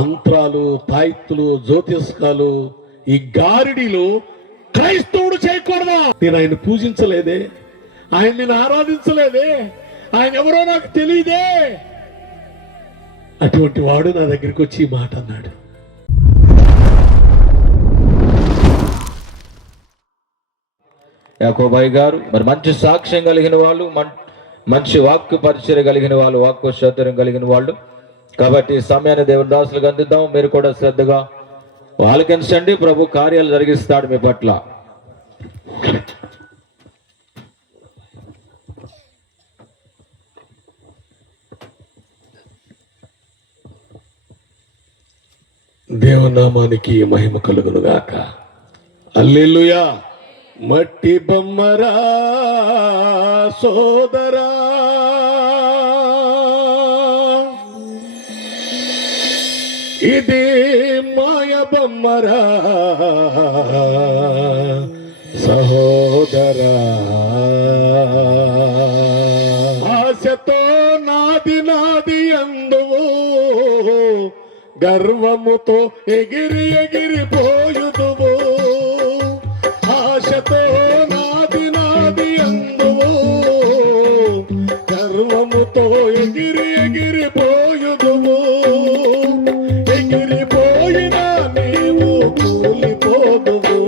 అంత్రాలు, తాయిత్తులు, జ్యోతిష్కాలు, ఈ గారిడిలు క్రైస్తవుడు చేయకూడదా? నేను ఆయన పూజించలేదే, ఆయన నేను ఆరాధించలేదే, ఆయన ఎవరో నాకు తెలియదే. అటువంటి వాడు నా దగ్గరికి వచ్చి ఈ మాట అన్నాడు. యాకోబాయి గారు మరి మంచి సాక్ష్యం కలిగిన వాళ్ళు, మంచి వాక్కు పరిచయం కలిగిన వాళ్ళు, వాక్కు సౌకర్యం కలిగిన వాళ్ళు. కాబట్టి సమయాన్ని దేవుని దాసులకు అందిద్దాం. మీరు కూడా శ్రద్ధగా ఆలకించండి. ప్రభు కార్యాలు జరిగిస్తాడు మీ పట్ల. దేవనామానికి మహిమ కలుగును గాక. హల్లెలూయా. మట్టి బొమ్మరా సోదరా, ఇది మాయ బొమ్మరా సహోదరా, ఆశతో నాది నాది అందువు, గర్వముతో ఎగిరి ఎగిరిపోయుదువు. ఆశతో నాది నాది అందువు, గర్వముతో ఎగిరి ఎగిరిపోయుదువు. ఎగిరిపోయినా నీవు కూలిపోదువు,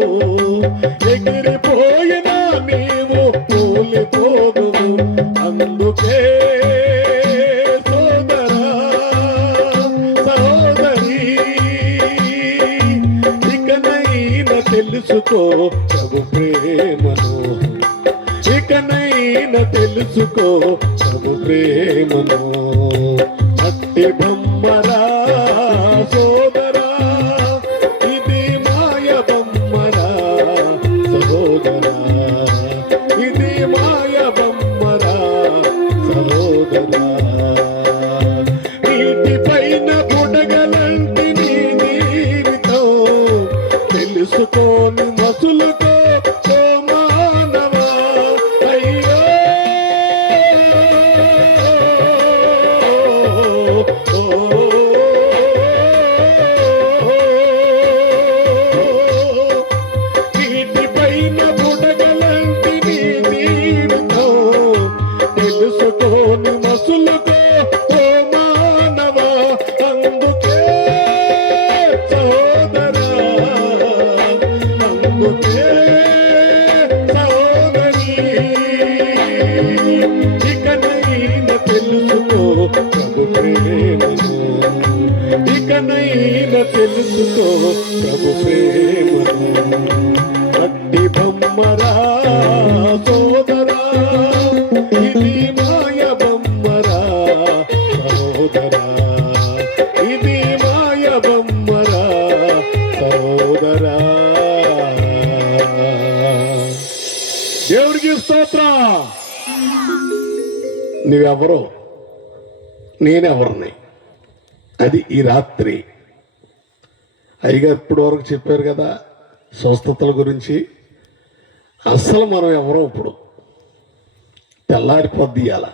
ఎగిరిపోయినా నీవు కూలిపోదువు. అందుకే తెలుసుకో ప్రభు ప్రేమను, ఇకనైనా తెలుసుకో ప్రభు ప్రేమను. మట్టి బొమ్మరా సోదరా, ఇది మాయ బొమ్మరా సహోదరా, ఇది మాయ బొమ్మరా సహోదరా. నీటి పైన బుడగలంటి నీ జీవితం తెలుసుకోని మసులుకో ఓ మానవా. అయ్యో నీటి పైన బుడగలంటి నీ జీవితం తెలుసుకోని మసులుకో ఓ మానవా. అందుకే సోదరా, అందుకే సోదరి, ఇకనైనా తెలుసుకో ప్రభు ప్రేమను, ఇకనైనా తెలుసుకో ప్రభు ప్రేమను. మట్టి బొమ్మరా సోదరా, ఇది మాయ బొమ్మరా సహోదరా, ఇది మాయ బొమ్మరా సహోదరా. దేవుడికి స్తోత్రం. నువ్వెవరో నేనెవరిని, అది ఈ రాత్రి అయ్యగారు ఇప్పటి వరకు చెప్పారు కదా స్వస్థతల గురించి. అస్సలు మనం ఎవరో ఇప్పుడు తెల్లారిపోద్ది ఇయ్యాల,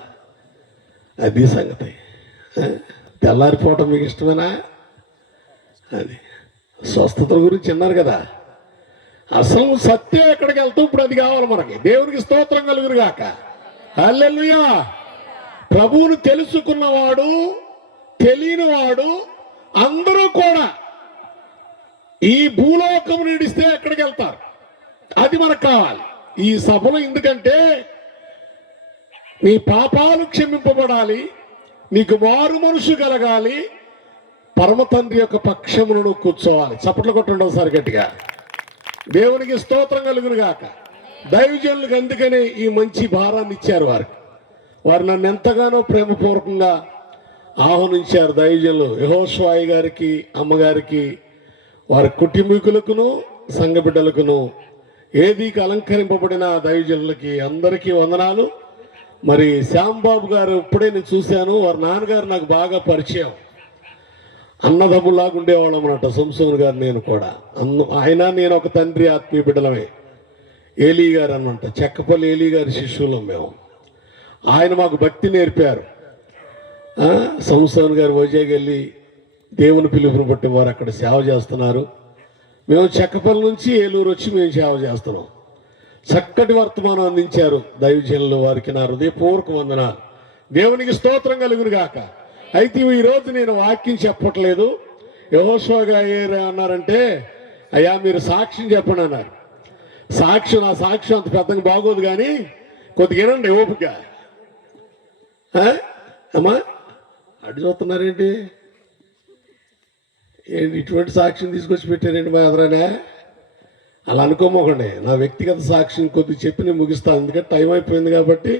అది సంగతి. తెల్లారిపోవటం మీకు ఇష్టమేనా? అది స్వస్థతల గురించి విన్నారు కదా. అసలు సత్యం ఎక్కడికి వెళ్తాం ఇప్పుడు, అది కావాలి మనకి. దేవునికి స్తోత్రం కలుగును గాక. హల్లెలూయా. ప్రభువును తెలుసుకున్నవాడు, తెలియనివాడు అందరూ కూడా ఈ భూలోకం నిడిస్తే ఎక్కడికి వెళ్తారు, అది మనకు కావాలి ఈ సభలో. ఎందుకంటే నీ పాపాలు క్షమింపబడాలి, నీకు మారు మనసు కలగాలి, పరమ తండ్రి యొక్క పక్షమును నువ్వు కూర్చోవాలి. చప్పట్లు కొట్టండి ఒకసారి గట్టిగా. దేవునికి స్తోత్రం కలుగును గాక. దైవజనులకు అందుకనే ఈ మంచి భారాన్ని ఇచ్చారు వారికి. వారు నన్ను ఎంతగానో ప్రేమపూర్వకంగా ఆహ్వానించారు దైవజనులు. యెహోషువ గారికి, అమ్మగారికి, వారి కుటుంబీకులకును, సంఘ బిడ్డలకును, ఏదీకి అలంకరింపబడిన దైవజనులకి అందరికీ వందనాలు. మరి శ్యాంబాబు గారు ఇప్పుడే నేను చూశాను. వారి నాన్నగారు నాకు బాగా పరిచయం, అన్నదమ్ములాగా ఉండేవాళ్ళం అన్నట్టు. సంసోన్ గారు నేను కూడా ఆయన నేను ఒక తండ్రి ఆత్మీయ బిడ్డలమే. ఏలీ గారు అన్నమాట, చెక్కపల్లి ఏలీ గారి శిష్యులం మేము. ఆయన మాకు భక్తి నేర్పారు. సంసోన్ గారు వైజాగ్ వెళ్ళి దేవుని పిలుపుని బట్టి వారు అక్కడ సేవ చేస్తున్నారు. మేము చెక్కపల్లి నుంచి ఏలూరు వచ్చి మేము సేవ చేస్తున్నాం. చక్కటి వర్తమానం అందించారు దైవజనులు, వారికి నా హృదయపూర్వక వందనాలు. దేవునికి స్తోత్రం కలుగును గాక. అయితే ఈరోజు నేను వాక్యం చెప్పట్లేదు. యెహోషువ గారు అన్నారంటే, అయ్యా మీరు సాక్ష్యం చెప్పండి అన్నారు. నా సాక్ష్యం అంత పెద్దగా బాగోదు, కానీ కొద్దిగా వినండి ఓపిక. అమ్మా అడ్డు చూస్తున్నారేంటి? ఏంటి ఇటువంటి సాక్ష్యం తీసుకొచ్చి పెట్టారేంటి మా ఎదురనే? అలా అనుకోమోకండి. నా వ్యక్తిగత సాక్ష్యం కొద్దిగా చెప్పి నేను ముగిస్తాను. ఎందుకంటే టైం అయిపోయింది కాబట్టి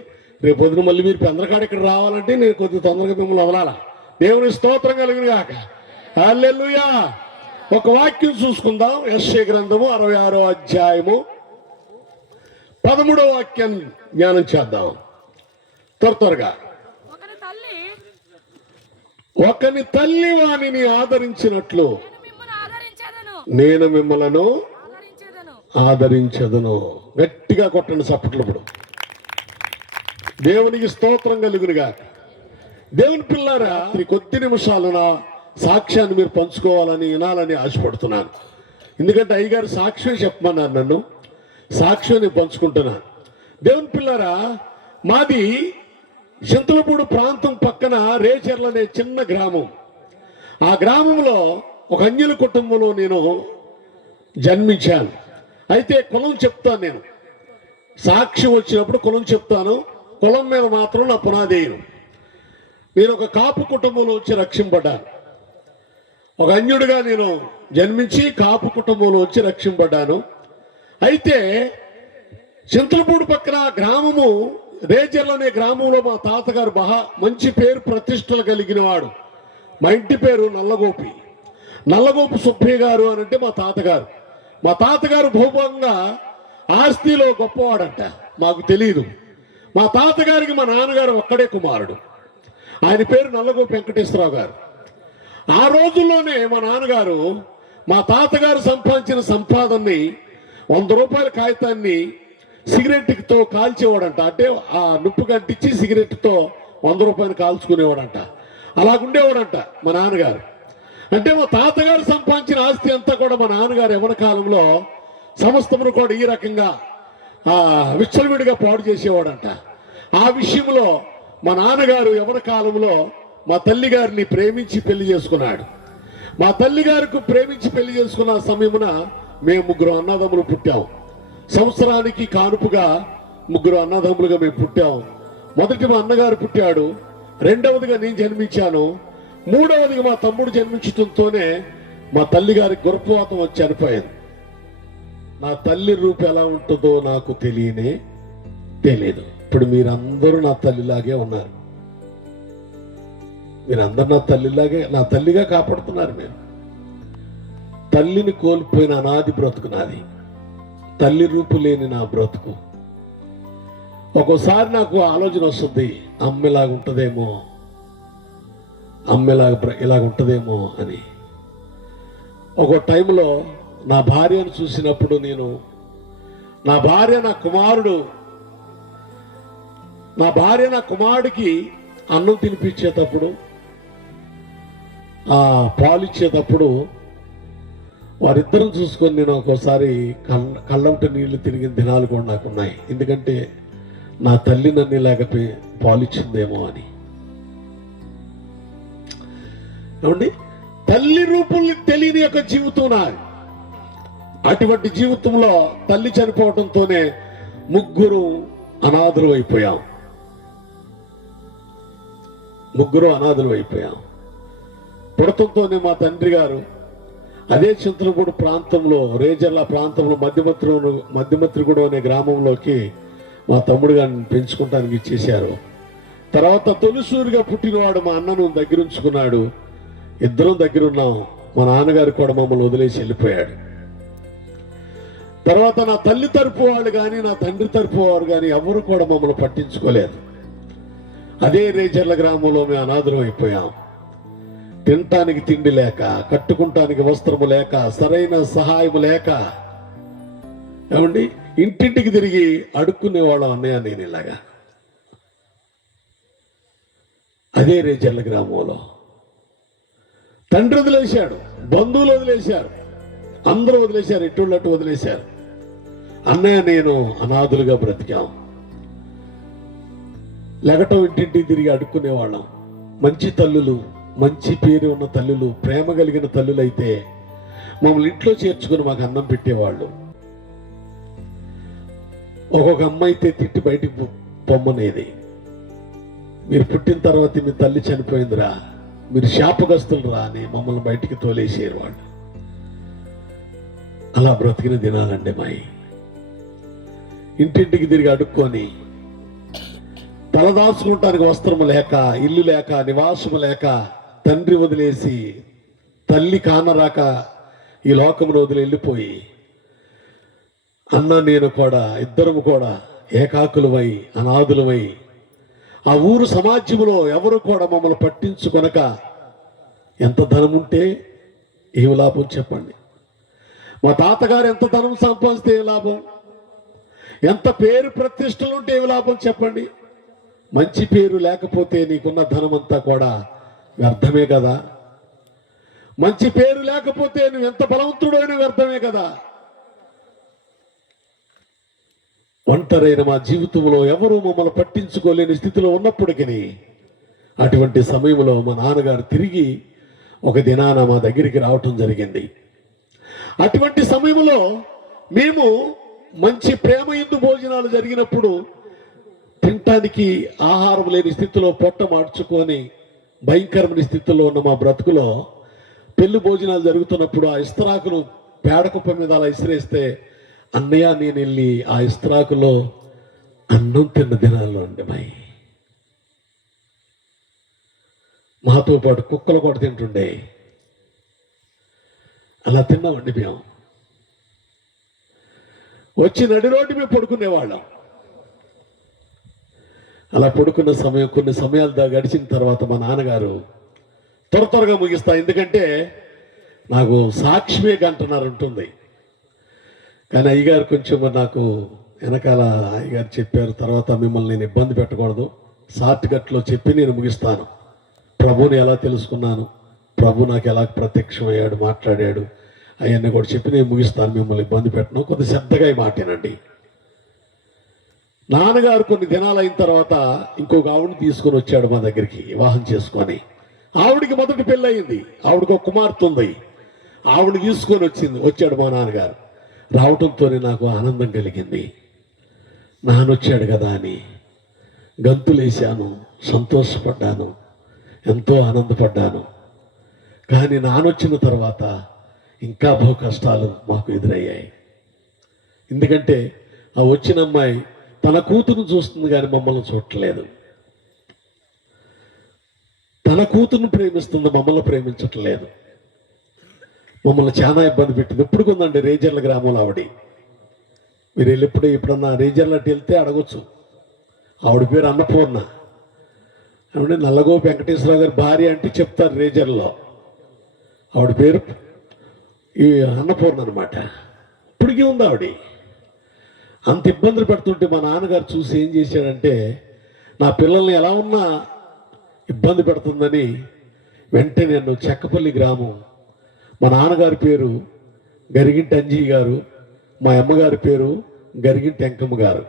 రేపు పొద్దున మళ్ళీ మీరు పెందరకాడ ఇక్కడ రావాలంటే నేను కొద్దిగా తొందరగా మిమ్మల్ని వదలాలా. దేవుని స్తోత్రం కలుగును గాక. హల్లెలూయా. ఒక వాక్యం చూసుకుందాం. యెషయా గ్రంథము 66వ అధ్యాయము 13వ వాక్యం జ్ఞానం చేద్దాం త్వరగా. ఒకని తల్లి వానిని ఆదరించినట్లు నేను మిమ్మలను ఆదరించదును. గట్టిగా కొట్టండి చప్పట్లు. ఇప్పుడు దేవునికి స్తోత్రం కలుగునుగా. దేవుని పిల్లారా, కొద్ది నిమిషాలు నా సాక్ష్యాన్ని మీరు పంచుకోవాలని వినాలని ఆశపడుతున్నాను. ఎందుకంటే అయ్యగారు సాక్ష్యం చెప్పమన్నారు నన్ను. సాక్ష్యం నేను పంచుకుంటున్నాను. దేవుని పిల్లారా, మాది చింతలపూడి ప్రాంతం పక్కన రేచర్ల అనే చిన్న గ్రామం. ఆ గ్రామంలో ఒక అన్యుల కుటుంబంలో నేను జన్మించాను. అయితే కులం చెప్తాను. నేను సాక్ష్యం వచ్చినప్పుడు కులం చెప్తాను. కులం మీద మాత్రం నా పునాదేయను. నేను ఒక కాపు కుటుంబంలో వచ్చి రక్షింపడ్డాను. ఒక అన్యుడిగా నేను జన్మించి కాపు కుటుంబంలో వచ్చి రక్షింపడ్డాను. అయితే చింతలపూడి పక్కన గ్రామము రేచర్ల అనే గ్రామంలో మా తాతగారు మంచి పేరు ప్రతిష్టలు కలిగిన వాడు. మా ఇంటి పేరు నల్లగోపు సుబ్బయ్య గారు అని అంటే మా తాతగారు. మా తాతగారు భౌభంగా ఆస్తిలో గొప్పవాడంట. మాకు తెలియదు. మా తాతగారికి మా నాన్నగారు ఒక్కడే కుమారుడు. ఆయన పేరు నల్లగోపు వెంకటేశ్వరరావు గారు. ఆ రోజుల్లోనే మా నాన్నగారు మా తాతగారు సంపాదించిన సంపాదనని 100 రూపాయల కాగితాన్ని సిగరెట్తో కాల్చేవాడంట. అంటే ఆ నుప్పు కట్టించి సిగరెట్తో 100 రూపాయలు కాల్చుకునేవాడంట. అలాగుండేవాడంట మా నాన్నగారు. అంటే మా తాతగారు సంపాదించిన ఆస్తి అంతా కూడా మా నాన్నగారు యవ్వన కాలంలో సమస్తమును కూడా ఈ రకంగా విచ్చలవిడిగా పాడు చేసేవాడంట. ఆ విషయంలో మా నాన్నగారు యవ్వన కాలంలో మా తల్లి గారిని ప్రేమించి పెళ్లి చేసుకున్నాడు. మా తల్లి గారికి ప్రేమించి పెళ్లి చేసుకున్న సమయమున మేము 3 అన్నదమ్ములు పుట్టాము. సంవత్సరానికి కానుపుగా 3 అన్నదమ్ములుగా మేము పుట్టాము. మొదటి మా అన్నగారు పుట్టాడు, రెండవదిగా నేను జన్మించాను, మూడవదిగా మా తమ్ముడు జన్మించడంతోనే మా తల్లి గారికి గర్భవాతం వచ్చి చనిపోయింది. నా తల్లి రూపు ఎలా ఉంటుందో నాకు తెలియదు. ఇప్పుడు మీరందరూ నా తల్లిలాగే ఉన్నారు. మీరందరూ నా తల్లిగా కాపాడుతున్నారు. మీరు తల్లిని కోల్పోయిన అనాది బ్రతుకు నాది. తల్లి రూపు లేని నా బ్రతుకు. ఒక్కోసారి నాకు ఆలోచన వస్తుంది, ఇలాగుంటుందేమో అని. ఒక టైంలో నా భార్యను చూసినప్పుడు నా భార్య నా కుమారుడికి అన్నం తినిపించేటప్పుడు, పాలిచ్చేటప్పుడు వారిద్దరం చూసుకొని నేను ఒక్కోసారి కళ్ళంట నీళ్లు తిరిగిన దినాలు కూడా నాకున్నాయి. ఎందుకంటే నా తల్లి నన్ను ఇలాగ పాలిచ్చిందేమో అని. ఏమండి, తల్లి రూపుల్ని తెలియని యొక్క జీవితం నాది. అటువంటి జీవితంలో తల్లి చనిపోవడంతోనే 3 అనాథులు అయిపోయాం. పుడతంతోనే మా తండ్రి గారు అదే చింతలపూడి ప్రాంతంలో, రేజర్ల ప్రాంతంలో మధ్యమత్రిగూడ అనే గ్రామంలోకి మా తమ్ముడు గారిని పెంచుకుంటానికి ఇచ్చేశారు. తర్వాత తొలిసూరిగా పుట్టినవాడు మా అన్నను దగ్గరుంచుకున్నాడు. ఇద్దరం దగ్గరున్నాం. మా నాన్నగారు కూడా మమ్మల్ని వదిలేసి వెళ్ళిపోయాడు. తర్వాత నా తల్లి తరపు వాళ్ళు కానీ నా తండ్రి తరపు వారు కానీ ఎవరు కూడా మమ్మల్ని పట్టించుకోలేదు. అదే రేజర్ల గ్రామంలో మేము అనాథరం అయిపోయాం. తినటానికి తిండి లేక, కట్టుకుంటానికి వస్త్రము లేక, సరైన సహాయం లేక, ఏమండి ఇంటింటికి తిరిగి అడుక్కునేవాళ్ళం అన్నయ్య నేను ఇలాగా. అదే రేజర్ల గ్రామంలో తండ్రి వదిలేశాడు, బంధువులు వదిలేశారు, అందరూ వదిలేశారు, ఎట్టుళ్ళట్టు వదిలేశారు. అన్నయ్య నేను అనాథులుగా బ్రతికాం. లెగటం ఇంటింటికి తిరిగి అడుక్కునేవాళ్ళం. మంచి తల్లులు, మంచి పేరు ఉన్న తల్లులు, ప్రేమ కలిగిన తల్లులు అయితే మమ్మల్ని ఇంట్లో చేర్చుకుని మాకు అన్నం పెట్టేవాళ్ళు. ఒక్కొక్క అమ్మ అయితే తిట్టి బయటికి పొమ్మనేది. మీరు పుట్టిన తర్వాత మీ తల్లి చనిపోయిందిరా, మీరు శాపగ్రస్తులు రా అని మమ్మల్ని బయటికి తోలేసేరు వాళ్ళు. అలా బ్రతికిన దినాలండి మాయి. ఇంటింటికి తిరిగి అడుక్కొని, తలదాచుకుంటానికి వస్త్రం లేక, ఇల్లు లేక, నివాసము లేక, తండ్రి వదిలేసి, తల్లి కానరాక ఈ లోకమును వదిలి వెళ్ళిపోయి, అన్న నేను కూడా ఇద్దరము కూడా ఏకాకులమై అనాథులమై ఆ ఊరు సమాజంలో ఎవరు కూడా మమ్మల్ని పట్టించుకొనక, ఎంత ధనం ఉంటే ఏమి లాభం చెప్పండి? మా తాతగారు ఎంత ధనం సంపాదిస్తే ఏం లాభం? ఎంత పేరు ప్రతిష్టలు ఉంటే ఏమి లాభం చెప్పండి? మంచి పేరు లేకపోతే నీకున్న ధనమంతా కూడా వ్యర్థమే కదా. మంచి పేరు లేకపోతే నువ్వు ఎంత బలవంతుడో వ్యర్థమే కదా. ఒంటరైన మా జీవితంలో ఎవరూ మమ్మల్ని పట్టించుకోలేని స్థితిలో ఉన్నప్పటికీ అటువంటి సమయంలో మా నాన్నగారు తిరిగి ఒక దినాన మా దగ్గరికి రావటం జరిగింది. అటువంటి సమయంలో మేము మంచి ప్రేమ యందు భోజనాలు జరిగినప్పుడు తినటానికి ఆహారం లేని స్థితిలో పొట్ట మార్చుకొని భయంకరమైన స్థితిలో ఉన్న మా బ్రతుకులో పెళ్లి భోజనాలు జరుగుతున్నప్పుడు ఆ ఇస్తరాకును పేడకుప్ప మీద అలా ఇసిరేస్తే అన్నయ్య నేను వెళ్ళి ఆ ఇస్తరాకులో అన్నం తిన్న దినాల్లో అండి మాతో పాటు కుక్కలు కూడా తింటుండే. అలా తిన్నామండి మేము. వచ్చి నడి రోడ్డు మేము పడుకునేవాళ్ళం. అలా పడుకున్న సమయం కొన్ని సమయాలు గడిచిన తర్వాత మా నాన్నగారు త్వరగా ముగిస్తా, ఎందుకంటే నాకు సాక్షిమే గంటన్నర ఉంటుంది. కానీ అయ్యగారు కొంచెం నాకు వెనకాల అయ్యగారు చెప్పారు, తర్వాత మిమ్మల్ని నేను ఇబ్బంది పెట్టకూడదు, షార్ట్ కట్లో చెప్పి నేను ముగిస్తాను. ప్రభుని ఎలా తెలుసుకున్నాను, ప్రభు నాకు ఎలా ప్రత్యక్షమయ్యాడు, మాట్లాడాడు, అవన్నీ కూడా చెప్పి నేను ముగిస్తాను, మిమ్మల్ని ఇబ్బంది పెట్టను. కొద్ది శ్రద్ధగా ఈ మాటేనండి. నాన్నగారు కొన్ని దినాలు అయిన తర్వాత ఇంకొక ఆవిడని తీసుకొని వచ్చాడు మా దగ్గరికి వివాహం చేసుకొని. ఆవిడికి మొదటి పెళ్ళి అయింది, ఆవిడకి ఒక కుమార్తె ఉంది. ఆవిడని తీసుకొని వచ్చాడు మా నాన్నగారు. రావటంతోనే నాకు ఆనందం కలిగింది. నాన్నొచ్చాడు కదా అని గంతులేశాను, సంతోషపడ్డాను, ఎంతో ఆనందపడ్డాను. కానీ నాన్నొచ్చిన తర్వాత ఇంకా బహు కష్టాలు మాకు ఎదురయ్యాయి. ఎందుకంటే ఆ వచ్చిన అమ్మాయి తన కూతురును చూస్తుంది కానీ మమ్మల్ని చూడట్లేదు. తన కూతురును ప్రేమిస్తుంది, మమ్మల్ని ప్రేమించట్లేదు. మమ్మల్ని చాలా ఇబ్బంది పెట్టింది. ఎప్పుడు కొందండి రేజర్ల గ్రామంలో ఆవిడ. మీరు ఎప్పుడన్నా రేజర్ల అటు వెళ్తే అడగొచ్చు. ఆవిడ పేరు అన్నపూర్ణ. ఆవిడ నల్లగోపి వెంకటేశ్వరరావు గారి భార్య అంటే చెప్తారు రేజర్లో. ఆవిడ పేరు ఈ అన్నపూర్ణ అనమాట. ఇప్పటికీ ఉంది ఆవిడ. అంత ఇబ్బందులు పెడుతుంటే మా నాన్నగారు చూసి ఏం చేశాడంటే, నా పిల్లల్ని ఎలా ఉన్నా ఇబ్బంది పెడుతుందని వెంటనే నేను చెక్కపల్లి గ్రామం, మా నాన్నగారి పేరు గరిగింటి అంజీ గారు, మా అమ్మగారి పేరు గరిగింటి వెంకమ్మ గారు,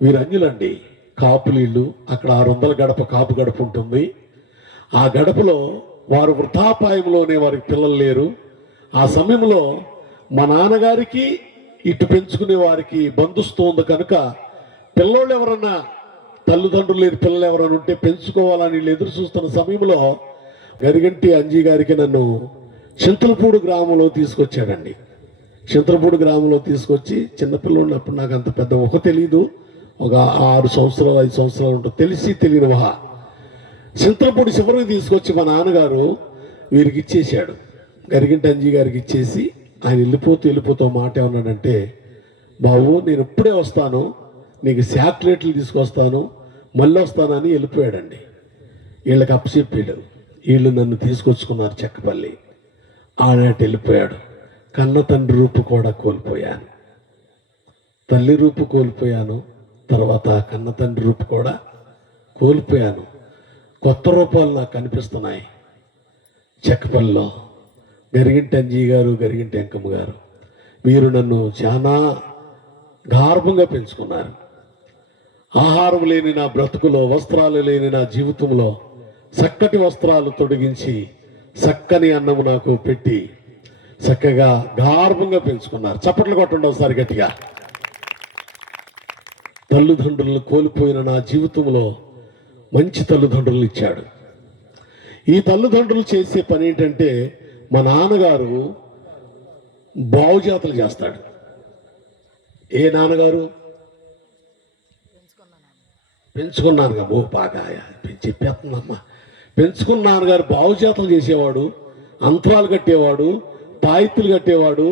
వీరు అంజులండి. కాపులు ఇల్లు, అక్కడ 600 గడప కాపు గడప ఉంటుంది. ఆ గడపలో వారు వృద్ధాపాయంలోనే వారికి పిల్లలు లేరు. ఆ సమయంలో మా నాన్నగారికి ఇటు పెంచుకునే వారికి బంధుస్తూ ఉంది కనుక పిల్లోళ్ళు ఎవరన్నా, తల్లిదండ్రులు లేని పిల్లలు ఎవరైనా ఉంటే పెంచుకోవాలని వీళ్ళు ఎదురు చూస్తున్న సమయంలో గరిగంటి అంజీ గారికి నన్ను చింతలపూడి గ్రామంలో తీసుకొచ్చాడండి. చింతలపూడి గ్రామంలో తీసుకొచ్చి, చిన్నపిల్లలు ఉన్నప్పుడు నాకు అంత పెద్ద ఒక తెలీదు, ఒక 6 సంవత్సరాలు 5 సంవత్సరాలు ఉంటుంది, తెలిసి తెలియని వహ. చింతలపూడి చివరికి తీసుకొచ్చి మా నాన్నగారు వీరికి ఇచ్చేసాడు. గరిగంటి అంజీ గారికి ఇచ్చేసి ఆయన వెళ్ళిపోతూ మాట ఏమన్నాడంటే, బాబు నేను ఇప్పుడే వస్తాను, నీకు చాక్లెట్లు తీసుకొస్తాను, మళ్ళీ వస్తానని వెళ్ళిపోయాడండి. వీళ్ళకి అప్పచెప్పాడు. వీళ్ళు నన్ను తీసుకొచ్చుకున్నారు చెక్కపల్లి. ఆనాటి వెళ్ళిపోయాడు. కన్న తండ్రి రూపు కూడా కోల్పోయాను, తల్లి రూపు కోల్పోయాను, తర్వాత కన్న తండ్రి రూపు కూడా కోల్పోయాను. కొత్త రూపాలు నాకు కనిపిస్తున్నాయి చెక్కపల్లిలో. గరిగింటి అంజీ గారు, గరిగింటి అంకమ్మ గారు, వీరు నన్ను చాలా గార్భంగా పెంచుకున్నారు. ఆహారం లేని నా బ్రతుకులో, వస్త్రాలు లేని నా జీవితంలో చక్కటి వస్త్రాలు తొడిగించి చక్కని అన్నము నాకు పెట్టి చక్కగా గార్భంగా పెంచుకున్నారు. చప్పట్లు కొట్టండి ఒకసారి గట్టిగా. తల్లిదండ్రులను కోల్పోయిన నా జీవితంలో మంచి తల్లిదండ్రులు ఇచ్చాడు. ఈ తల్లిదండ్రులు చేసే పని ఏంటంటే, మా నాన్నగారు బావుజాతలు చేస్తాడు. ఏ నాన్నగారు? పెంచుకున్నానుగా, ఓ బాగా చెప్పేస్తుందమ్మా. పెంచుకున్న నాన్నగారు బావుజాతలు చేసేవాడు, అంతరాలు కట్టేవాడు, తాయిత్తులు కట్టేవాడు,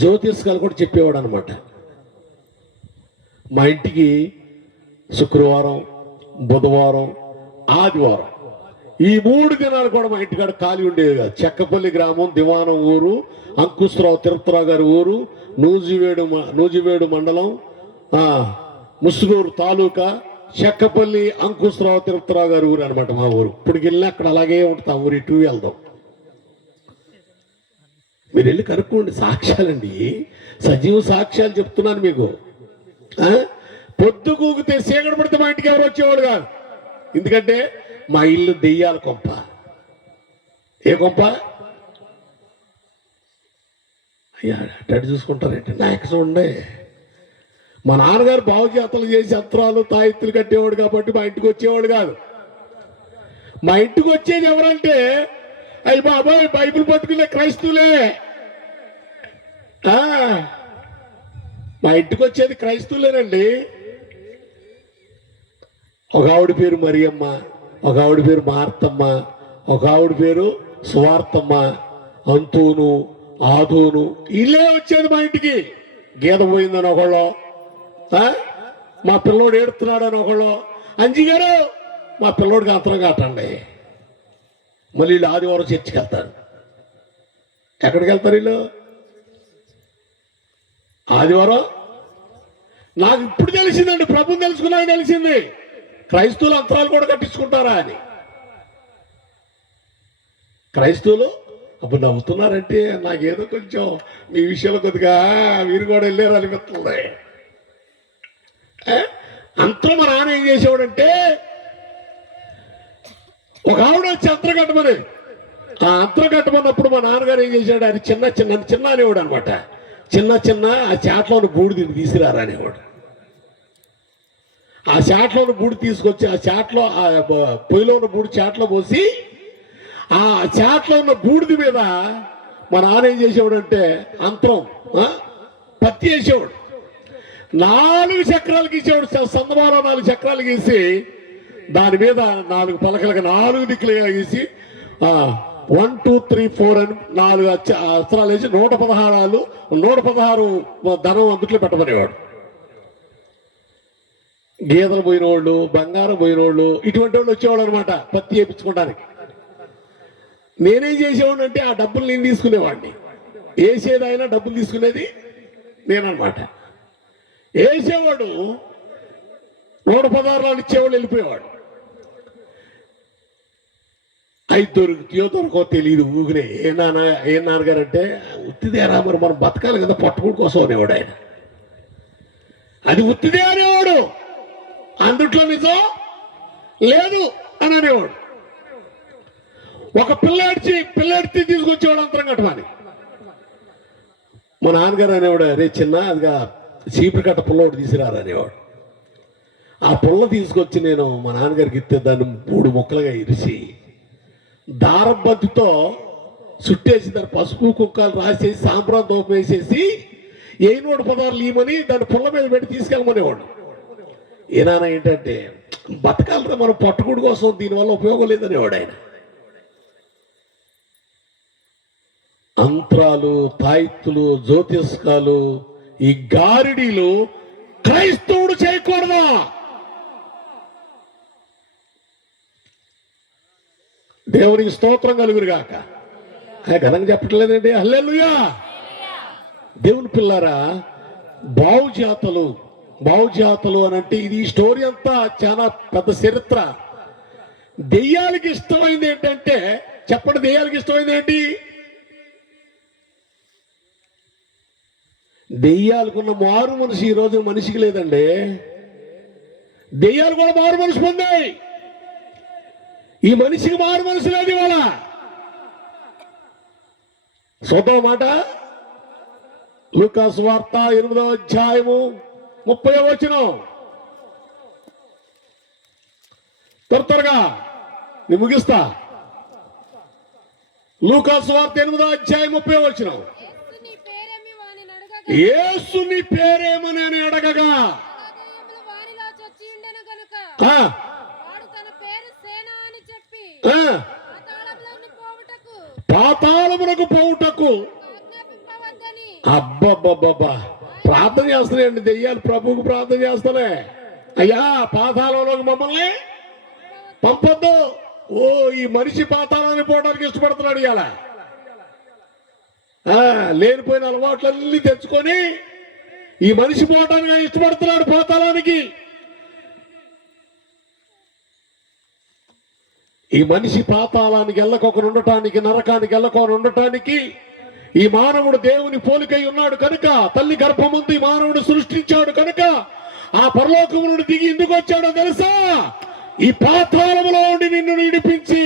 జ్యోతిష్కాలు కూడా చెప్పేవాడు అనమాట. మా ఇంటికి శుక్రవారం, బుధవారం, ఆదివారం ఈ 3 దినాలు కూడా మా ఇంటికాడ ఖాళీ ఉండేది కాదు. చెక్కపల్లి గ్రామం, దివానం ఊరు, అంకుశ్రావు తిరుపతిరావు గారి ఊరు, నూజివేడు మండలం, ముసునూరు తాలూకా, చెక్కపల్లి అంకుశ్రావు తిరుపతిరావు గారి ఊరు అనమాట మా ఊరు. ఇప్పటికి వెళ్ళినా అక్కడ అలాగే ఉంటాం. ఊరి ఇటు వెళ్దాం. మీరు వెళ్ళి కనుక్కోండి. సాక్ష్యాలండి, సజీవ సాక్ష్యాలు చెప్తున్నాను మీకు. పొద్దు కూగితే చీకటి పడితే మా ఇంటికి ఎవరు వచ్చేవాడు కాదు. ఎందుకంటే మా ఇల్లు దెయ్యాల కొంప. ఏ కొంప? అయ్యా అటు చూసుకుంటారేంటి? నాకు చూడండి, మా నాన్నగారు బావుజాతలు చేసి అంతరాలు తాయిత్తులు కట్టేవాడు కాబట్టి మా ఇంటికి వచ్చేవాడు కాదు. మా ఇంటికి వచ్చేది ఎవరంటే, అయ్యి బాబాయ్ బైబిల్ పట్టుకునే క్రైస్తవులే. మా ఇంటికి వచ్చేది క్రైస్తవులేనండి. ఒక ఆవిడ పేరు మరియమ్మ, ఒక ఆవిడ పేరు మార్తమ్మ, ఒక ఆవిడ పేరు సువార్తమ్మ, అంతూను, ఆదోను, ఇల్లే వచ్చేది మా ఇంటికి. గీత పోయిందని ఒకళ్ళు, మా పిల్లోడు ఏడుతున్నాడు అని ఒకళ్ళు, అంజిగారు మా పిల్లోడికి అంతరం కాటండి. మళ్ళీ వీళ్ళు ఆదివారం చర్చికి వెళ్తారు. ఎక్కడికి వెళ్తారు వీళ్ళు? ఆదివారం. నాకు ఇప్పుడు తెలిసిందండి, ప్రభుని తెలుసుకున్నాక తెలిసింది, క్రైస్తవులు అంతరాలు కూడా కట్టించుకుంటారా అని. క్రైస్తవులు అప్పుడు నవ్వుతున్నారంటే నాకేదో కొంచెం మీ విషయంలో కొద్దిగా మీరు కూడా వెళ్ళారు అనిపిస్తుంది. అంతరం మా నాన్న ఏం చేసేవాడంటే, ఒక ఆవిడ వచ్చి అంతరం కట్టమని, ఆ అంతరం కట్టమన్నప్పుడు మా నాన్నగారు ఏం చేశాడు, అది చిన్న అనేవాడు అనమాట. చిన్న ఆ చాట్లోని బూడిద తీసుకురారా అనేవాడు. ఆ చాట్లోని బూడి తీసుకొచ్చి ఆ చాట్లో, ఆ పొయ్యిలో ఉన్న బూడి చాట్లో పోసి, ఆ చాట్లో ఉన్న బూడిద మీద మా నాన్న ఏం చేసేవాడు అంటే అంతరం పత్తి వేసేవాడు. 4 చక్రాలు గీసేవాడు. సందమాలో 4 చక్రాలు గీసి దాని మీద 4 పలకలుగా 4 దిక్కులుగా గీసి 1 2 3 4 అని 4 అస్త్రాలు వేసి 116 ధనం అందుట్లో పెట్టమనేవాడు. గీతలు పోయిన వాళ్ళు, బంగారం పోయిన వాళ్ళు, ఇటువంటి వాళ్ళు వచ్చేవాళ్ళు అనమాట పత్తి వేయించుకోవడానికి. నేనేం చేసేవాడిని అంటే, ఆ డబ్బులు నేను తీసుకునేవాడిని. వేసేది ఆయన, డబ్బులు తీసుకునేది నేననమాట. వేసేవాడు 116 ఇచ్చేవాళ్ళు, వెళ్ళిపోయేవాడు. అవి దొరకో తెలియదు ఊగినే. ఏ నాన్నగారు అంటే, ఉత్తిదేరా మరి మనం బతకాలి కదా, పట్టుకుడి కోసం అనేవాడు ఆయన. అది ఉత్తిదే అనేవాడు, అందుట్లో నిజం లేదు అని అనేవాడు. ఒక పిల్లడిచి తీసుకొచ్చేవాడు అంతరం కట్టమని. మా నాన్నగారు అనేవాడు, అరే చిన్న అదిగా చీపురు కట్ట పుల్ల ఒకటి తీసుకురారు అనేవాడు. ఆ పుల్ల తీసుకొచ్చి నేను మా నాన్నగారికి ఇస్తే దాన్ని 3 ముక్కలుగా ఇరిసి దారబద్దుతో చుట్టేసి దాన్ని పసుపు కుక్కలు రాసేసి సాంబ్రాన్ దోప వేసేసి 116 లీమని దాన్ని పుల్ల మీద పెట్టి తీసుకెళ్ళమనేవాడు. ఏనాన్న ఏంటంటే, బతకాలరా మనం పట్టుకుడి కోసం, దీనివల్ల ఉపయోగం లేదనేవాడు ఆయన. అంతరాలు, తాయిత్తులు, జ్యోతిష్కాలు, ఈ గారిడీలు క్రైస్తవుడు చేయకూడదా? దేవునికి స్తోత్రం కలుగురుగాక. ఘనంగా చెప్పట్లేదండి, హల్లెలూయా. దేవుని పిల్లారా, బావుజాతలు అని అంటే, ఇది స్టోరీ అంతా చాలా పెద్ద చరిత్ర. దెయ్యాలకి ఇష్టమైంది ఏంటంటే, చెప్పండి, దెయ్యాలకి ఇష్టమైంది ఏంటి? దెయ్యాలకున్న మారు మనసు ఈ రోజు మనిషికి లేదండి. దెయ్యాలు కూడా మారు మనసు పొందాయి, ఈ మనిషికి మారు మనసు లేదు ఇవాళ. చూద్దాం మాట లూకా సువార్త 8వ అధ్యాయము 30వ వచనం. త్వరగా నేను ముగిస్తా. లూకా సువార్త 8వ అధ్యాయం 30వ వచనం. యేసు నీ పేరేమని అని అడగగా పాతాళమునకు పోవుటకు అబ్బబ్బబ్బబ్బా ప్రార్థన చేస్తున్నాయండి దెయ్యాలు. ప్రభువుకు ప్రార్థన చేస్తానే, అయ్యా పాతాళంలోకి మమ్మల్ని పంపొద్దు. ఓ ఈ మనిషి పాతాళాన్ని పోవడానికి ఇష్టపడుతున్నాడు ఇవాళ. లేనిపోయిన అలవాట్లన్నీ తెచ్చుకొని ఈ మనిషి పోవటానికి ఇష్టపడుతున్నాడు పాతాళానికి. ఈ మనిషి పాతాళానికి వెళ్ళకొకరు ఉండటానికి, నరకానికి వెళ్ళకొకరు ఉండటానికి ఈ మానవుడు దేవుని పోలికై ఉన్నాడు కనుక, తల్లి గర్భముందు ఈ మానవుడు సృష్టించాడు కనుక ఆ పరలోకము నుండి దిగి ఎందుకు వచ్చాడో తెలుసా? ఈ పాతాళములో ఉండి నిన్ను విడిపించి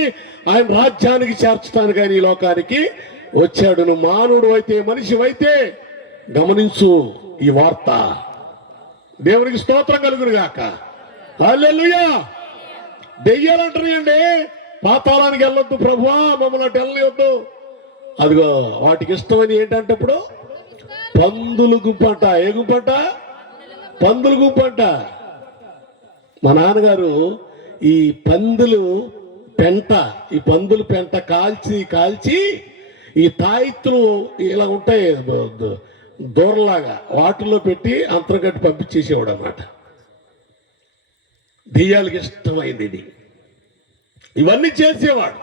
ఆయన రాజ్యానికి చేర్చడానికి ఆయన ఈ లోకానికి వచ్చాడు. నువ్వు మానవుడు అయితే, మనిషి అయితే గమనించు ఈ వార్త. దేవునికి స్తోత్రం కలుగును గాక. హల్లెలూయా. దెయ్యాలంటారండి పాతాళానికి వెళ్ళొద్దు ప్రభువా, మమ్మల్ని అటు వెళ్ళవద్దు. అదిగో వాటికి ఇష్టమని ఏంటంటే ఇప్పుడు పందులు గుంపంట. ఏ గుంపంట? పందులు గుంపంట. మా నాన్నగారు ఈ పందులు పెంట కాల్చి ఈ తాయిత్తులు ఇలా ఉంటాయి దూరంలాగా, వాటిల్లో పెట్టి అంతరగట్టి పంపించేసేవాడు అన్నమాట. దెయ్యాలకి ఇష్టమైంది ఇది. ఇవన్నీ చేసేవాడు.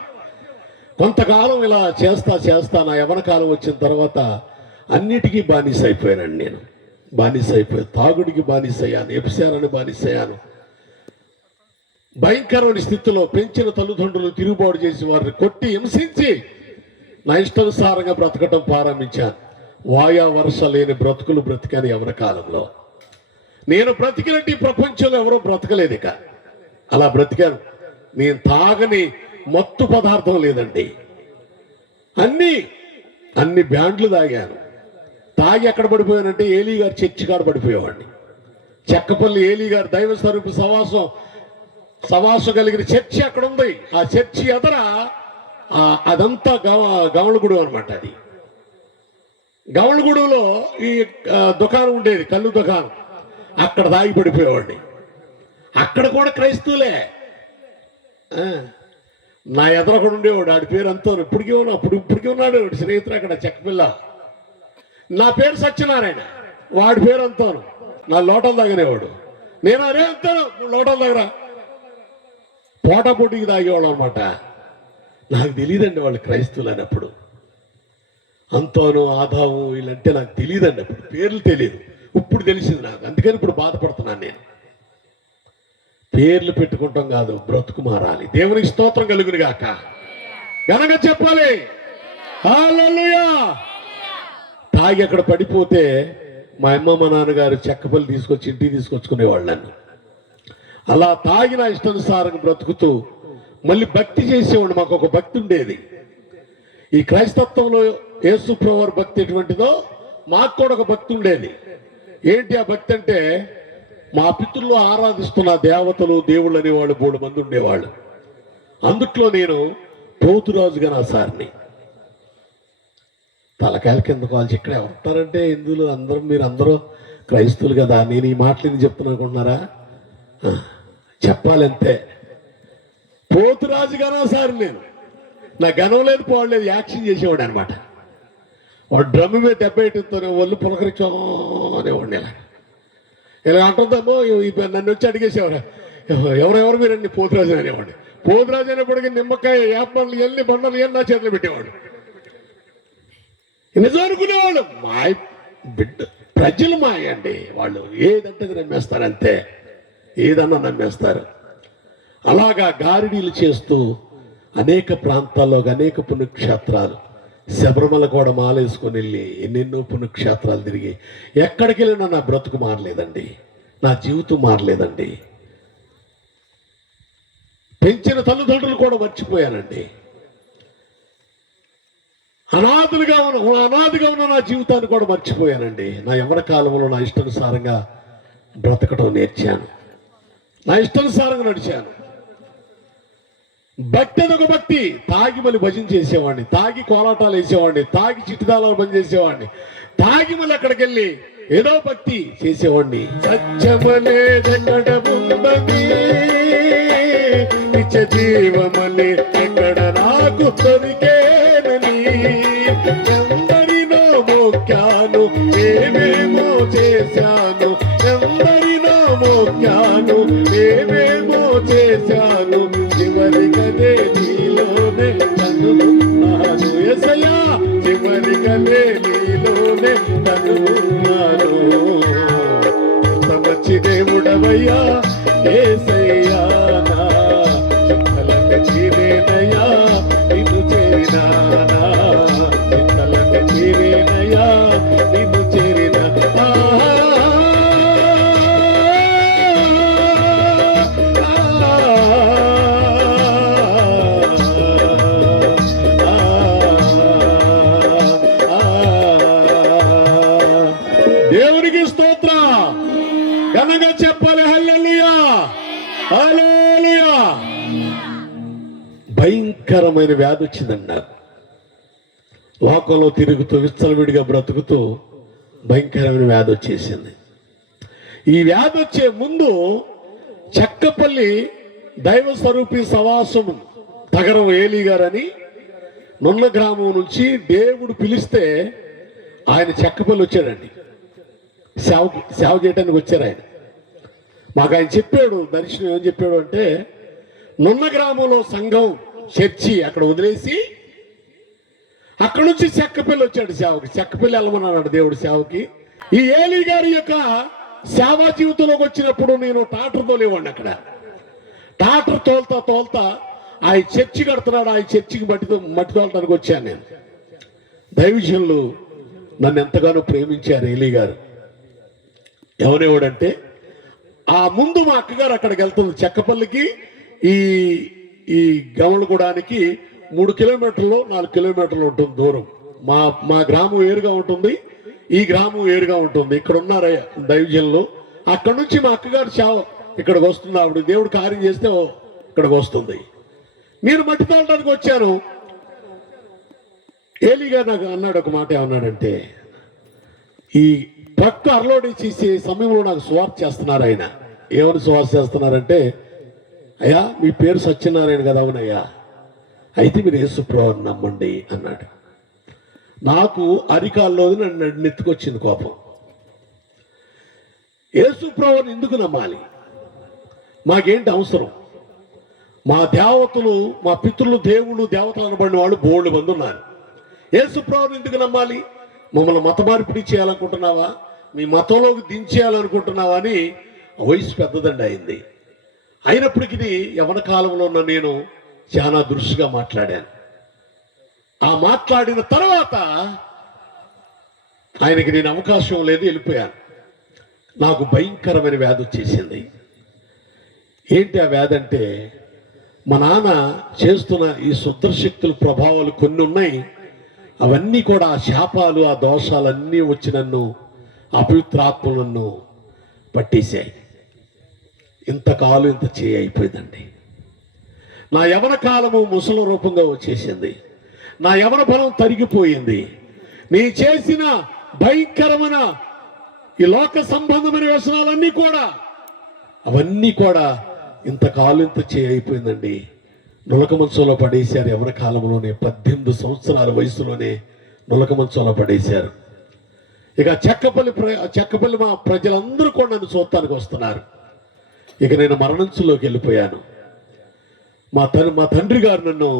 కొంతకాలం ఇలా చేస్తా నా యవ్వన కాలం వచ్చిన తర్వాత అన్నిటికీ బానిస అయిపోయానండి. నేను బానిస అయిపోయాను. తాగుడికి బానిసయ్యాను, వ్యభిచారానికి బానిసయ్యాను. భయంకరమైన స్థితిలో పెంచిన తల్లిదండ్రులు తిరుగుబాటు చేసి వారిని కొట్టి హింసించి నా ఇష్టానుసారంగా బ్రతకటం ప్రారంభించాను. వాయా వరుస లేని బ్రతుకులు బ్రతికాను యవ్వన కాలంలో. నేను బ్రతికినట్టు ఈ ప్రపంచంలో ఎవరో బ్రతకలేదు. ఇక అలా బ్రతికాను. నేను తాగని మత్తు పదార్థం లేదండి. అన్ని బ్యాండ్లు తాగాను. తాగి ఎక్కడ పడిపోయానంటే ఏలీ గారు చర్చి కాడ పడిపోయేవాడిని. చెక్కపల్లి ఏలీ గారు దైవ స్వరూప సవాసం కలిగిన చర్చి అక్కడ ఉంది. ఆ చర్చి ఎదర అదంతా గవళగూడెం అనమాట. అది గవళగూడెంలో ఈ దుకాణం ఉండేది, కళ్ళు దుకాణం. అక్కడ తాగి పడిపోయేవాడిని. అక్కడ కూడా క్రైస్తవులే. నా ఎదురు కూడా ఉండేవాడు. ఆడి పేరు అంతా ఇప్పటికీ ఉన్నాడు స్నేహితుడు అక్కడ చెక్కపిల్ల. నా పేరు సత్యనారాయణ, వాడి పేరు అంతాను. నా లోటలు తాగనేవాడు. నేను అరే అంతాను లోటలు దగ్గర పోటాపోటీకి తాగేవాడు అనమాట. నాకు తెలియదండి వాళ్ళు క్రైస్తవులు అన్నప్పుడు. అంతోను ఆదాము వీళ్ళంటే నాకు తెలియదండి. అప్పుడు పేర్లు తెలియదు, ఇప్పుడు తెలిసింది నాకు. అందుకని ఇప్పుడు బాధపడుతున్నాను నేను. పేర్లు పెట్టుకుంటాం కాదు, బ్రతుకు మారాలి. దేవునికి స్తోత్రం కలుగును గాక. ఘనంగా చెప్పాలి హల్లెలూయా. తాగి అక్కడ పడిపోతే మా అమ్మ మా నాన్నగారు చెక్కపల్లి తీసుకొచ్చి ఇంటికి తీసుకొచ్చుకునేవాళ్ళు నన్ను. అలా తాగిన ఇష్టానుసారంగా బ్రతుకుతూ మళ్ళీ భక్తి చేసేవాడు. మాకు ఒక భక్తి ఉండేది. ఈ క్రైస్తత్వంలో యేసు ప్రభువు భక్తి ఎటువంటిదో మాకు కూడా ఒక భక్తి ఉండేది. ఏంటి ఆ భక్తి అంటే, మా పితృలు ఆరాధిస్తున్న దేవతలు దేవుళ్ళు అనేవాళ్ళు 3 మంది ఉండేవాళ్ళు. అందుట్లో నేను పోతురాజుగా నా సార్ని. తలకాయల కింద కాల్చి ఇక్కడ ఎవరుంటారంటే ఇందులో మీరందరూ క్రైస్తవులు కదా. నేను ఈ మాటలు చెప్తున్నా అనుకుంటున్నారా? చెప్పాలంతే. పోతురాజుగా నా సార్ నేను. నా గనం లేదు, పోవలేదు, యాక్షన్ చేసేవాడు అనమాట. వాడు డ్రమ్ము మీద దెబ్బ ఎట్టుతూనే ఒళ్ళు పులకరించేవాడిని. ఇలా అంటుందేమో నన్ను వచ్చి అడిగేసేవాడు, ఎవరెవరు మీరండి? పోతురాజు అనేవాడు. పోతురాజు అనేప్పటికీ నిమ్మకాయ యాపలు ఎల్లి బండలు నా చేతిలో పెట్టేవాడు. నిజం అనుకునేవాళ్ళు. మాయ బిడ్డ ప్రజలు మాయ అండి. వాళ్ళు ఏదంటే నమ్మేస్తారంతే, ఏదన్నా నమ్మేస్తారు. అలాగా గారిడీలు చేస్తూ అనేక ప్రాంతాల్లో అనేక పుణ్యక్షేత్రాలు శబరిమల కూడా మాలేసుకొని వెళ్ళి ఎన్నెన్నో పుణ్యక్షేత్రాలు తిరిగి ఎక్కడికి వెళ్ళినా నా బ్రతుకు మారలేదండి, నా జీవితం మారలేదండి. పెంచిన తల్లిదండ్రులు కూడా మర్చిపోయానండి. అనాథిగా ఉన్న నా జీవితాన్ని కూడా మర్చిపోయానండి. నా యవ్వన కాలంలో నా ఇష్టానుసారంగా బ్రతకడం నేర్చాను, నా ఇష్టానుసారంగా నడిచాను. భక్తి అదొక భక్తి. తాగి మళ్ళీ భజన చేసేవాడిని, తాగి కోలాటాలు వేసేవాడిని, తాగి చిట్టుదాలాలు పని చేసేవాడిని, తాగి మళ్ళీ అక్కడికి వెళ్ళి ఏదో భక్తి చేసేవాడిని. సత్యమనేదెక్కడముందని నిత్య జీవమనే ఎక్కడ నాకు దొరికేనని ఎందరినో మోక్యాను, ఏమేమో చేశాను, ఎందరినో మోక్యాను, ఏమేమో చేశాను, చివరికదే నీలోనే కనుగొన్నాను. యేసయ్యా చివరికదే నీలోనే కనుగొన్నాను. ఎంత మంచి దేవుడవయ్యా యేసయ్యా, నా చింతలన్నీ తీరేనయ్యా నిన్ను చేరినానా, చింతలన్నీ తీరేనయ్యా నిన్ను చేరినా. దేవునికి స్తోత్రం, ఘనంగా చెప్పాలి హల్లెలూయా, హల్లెలూయా. భయంకరమైన వ్యాధి వచ్చిందండి నాకు. లోకంలో తిరుగుతూ విచ్చలవిడిగా బ్రతుకుతూ భయంకరమైన వ్యాధి వచ్చేసింది. ఈ వ్యాధి వచ్చే ముందు చెక్కపల్లి దైవ స్వరూపి సవాసం తగరం ఏలి గారని నున్న గ్రామం నుంచి దేవుడు పిలిస్తే ఆయన చెక్కపల్లి వచ్చాడండి. సేవ చేయడానికి వచ్చారు ఆయన. మాకు ఆయన చెప్పాడు దర్శనం. ఏం చెప్పాడు అంటే, నున్న గ్రామంలో సంఘం చర్చి అక్కడ వదిలేసి అక్కడ నుంచి చెక్కపల్లి వచ్చాడు సేవకి. చెక్కపల్లి వెళ్ళమన్నాడు దేవుడు సేవకి. ఈ ఏలి గారి యొక్క సేవా జీవితంలోకి వచ్చినప్పుడు నేను ట్రాక్టర్ తోలేవాడిని. అక్కడ ట్రాక్టర్ తోలుతా ఆయన చర్చి కడుతున్నాడు, ఆయన చర్చికి మట్టి తోలటానికి వచ్చాను నేను. దైవజనులు నన్ను ఎంతగానో ప్రేమించారు ఏలి గారు. ఎవరేవాడంటే, ఆ ముందు మా అక్కగారు అక్కడికి వెళ్తుంది చెక్కపల్లికి. ఈ గమలగూడానికి 3 కిలోమీటర్లు 4 కిలోమీటర్లు ఉంటుంది దూరం. మా గ్రామం వేరుగా ఉంటుంది, ఈ గ్రామం వేరుగా ఉంటుంది. ఇక్కడ ఉన్నారు దైవజనులు. అక్కడ నుంచి మా అక్కగారు ఇక్కడికి వస్తుంది. ఆవిడ దేవుడు కార్యం చేస్తే ఇక్కడికి వస్తుంది. నేను మట్టి తోలటానికి వచ్చాను. ఏలి గారు నాకు అన్నాడు ఒక మాట. ఏమన్నాడంటే, ఈ ట్రక్ అర్లోడ్ చేసే సమయంలో నాకు సువార్త చేస్తున్నారు ఆయన. ఏమని సువార్త చేస్తున్నారంటే, అయ్యా మీ పేరు సత్యనారాయణ కదా? అవునయ్యా. అయితే మీరు యేసుప్రభువుని నమ్మండి అన్నాడు. నాకు అరికాల్లో నన్ను నెత్తుకొచ్చింది కోపం. యేసుప్రభువుని ఎందుకు నమ్మాలి? మాకేంటి అవసరం? మా దేవతలు, మా పితృలు దేవుళ్ళు దేవతలు అనబడిన వాళ్ళు బోళ్ళు మంది ఉన్నారు. యేసుప్రభువుని ఎందుకు నమ్మాలి? మమ్మల్ని మత మార్పిడి చేయాలనుకుంటున్నావా, మీ మతంలోకి దించేయాలనుకుంటున్నావా అని వయసు పెద్దదండి అయింది. అయినప్పటికీ యవ్వన కాలంలో ఉన్న నేను చాలా దురుసుగా మాట్లాడాను. ఆ మాట్లాడిన తర్వాత ఆయనకి నేను అవకాశం లేదు, వెళ్ళిపోయాను. నాకు భయంకరమైన వ్యాధి వచ్చేసింది. ఏంటి ఆ వ్యాధి అంటే, మా నాన్న చేస్తున్న ఈ శుద్రశక్తుల ప్రభావాలు కొన్ని ఉన్నాయి. అవన్నీ కూడా ఆ శాపాలు, ఆ దోషాలన్నీ వచ్చి నన్ను, అపవిత్రాత్మలు నన్ను పట్టేశాయి. ఇంతకాలం ఇంత చేయి అయిపోయిందండి. నా యవన కాలము ముసల రూపంగా వచ్చేసింది. నా యవన బలం తరిగిపోయింది. నీ చేసిన భయంకరమైన ఈ లోక సంబంధమైన వ్యసనాలన్నీ కూడా, అవన్నీ కూడా ఇంతకాలం ఇంత చేయి అయిపోయిందండి. నులక మంచంలో పడేశారు. యవన కాలంలోనే 18 సంవత్సరాల వయసులోనే నులక మంచంలో పడేశారు. ఇక చెక్కపల్లి మా ప్రజలందరూ కూడా నన్ను చూడటానికి వస్తున్నారు. ఇక నేను మరణంచులోకి వెళ్ళిపోయాను. మా తండ్రి గారు నన్ను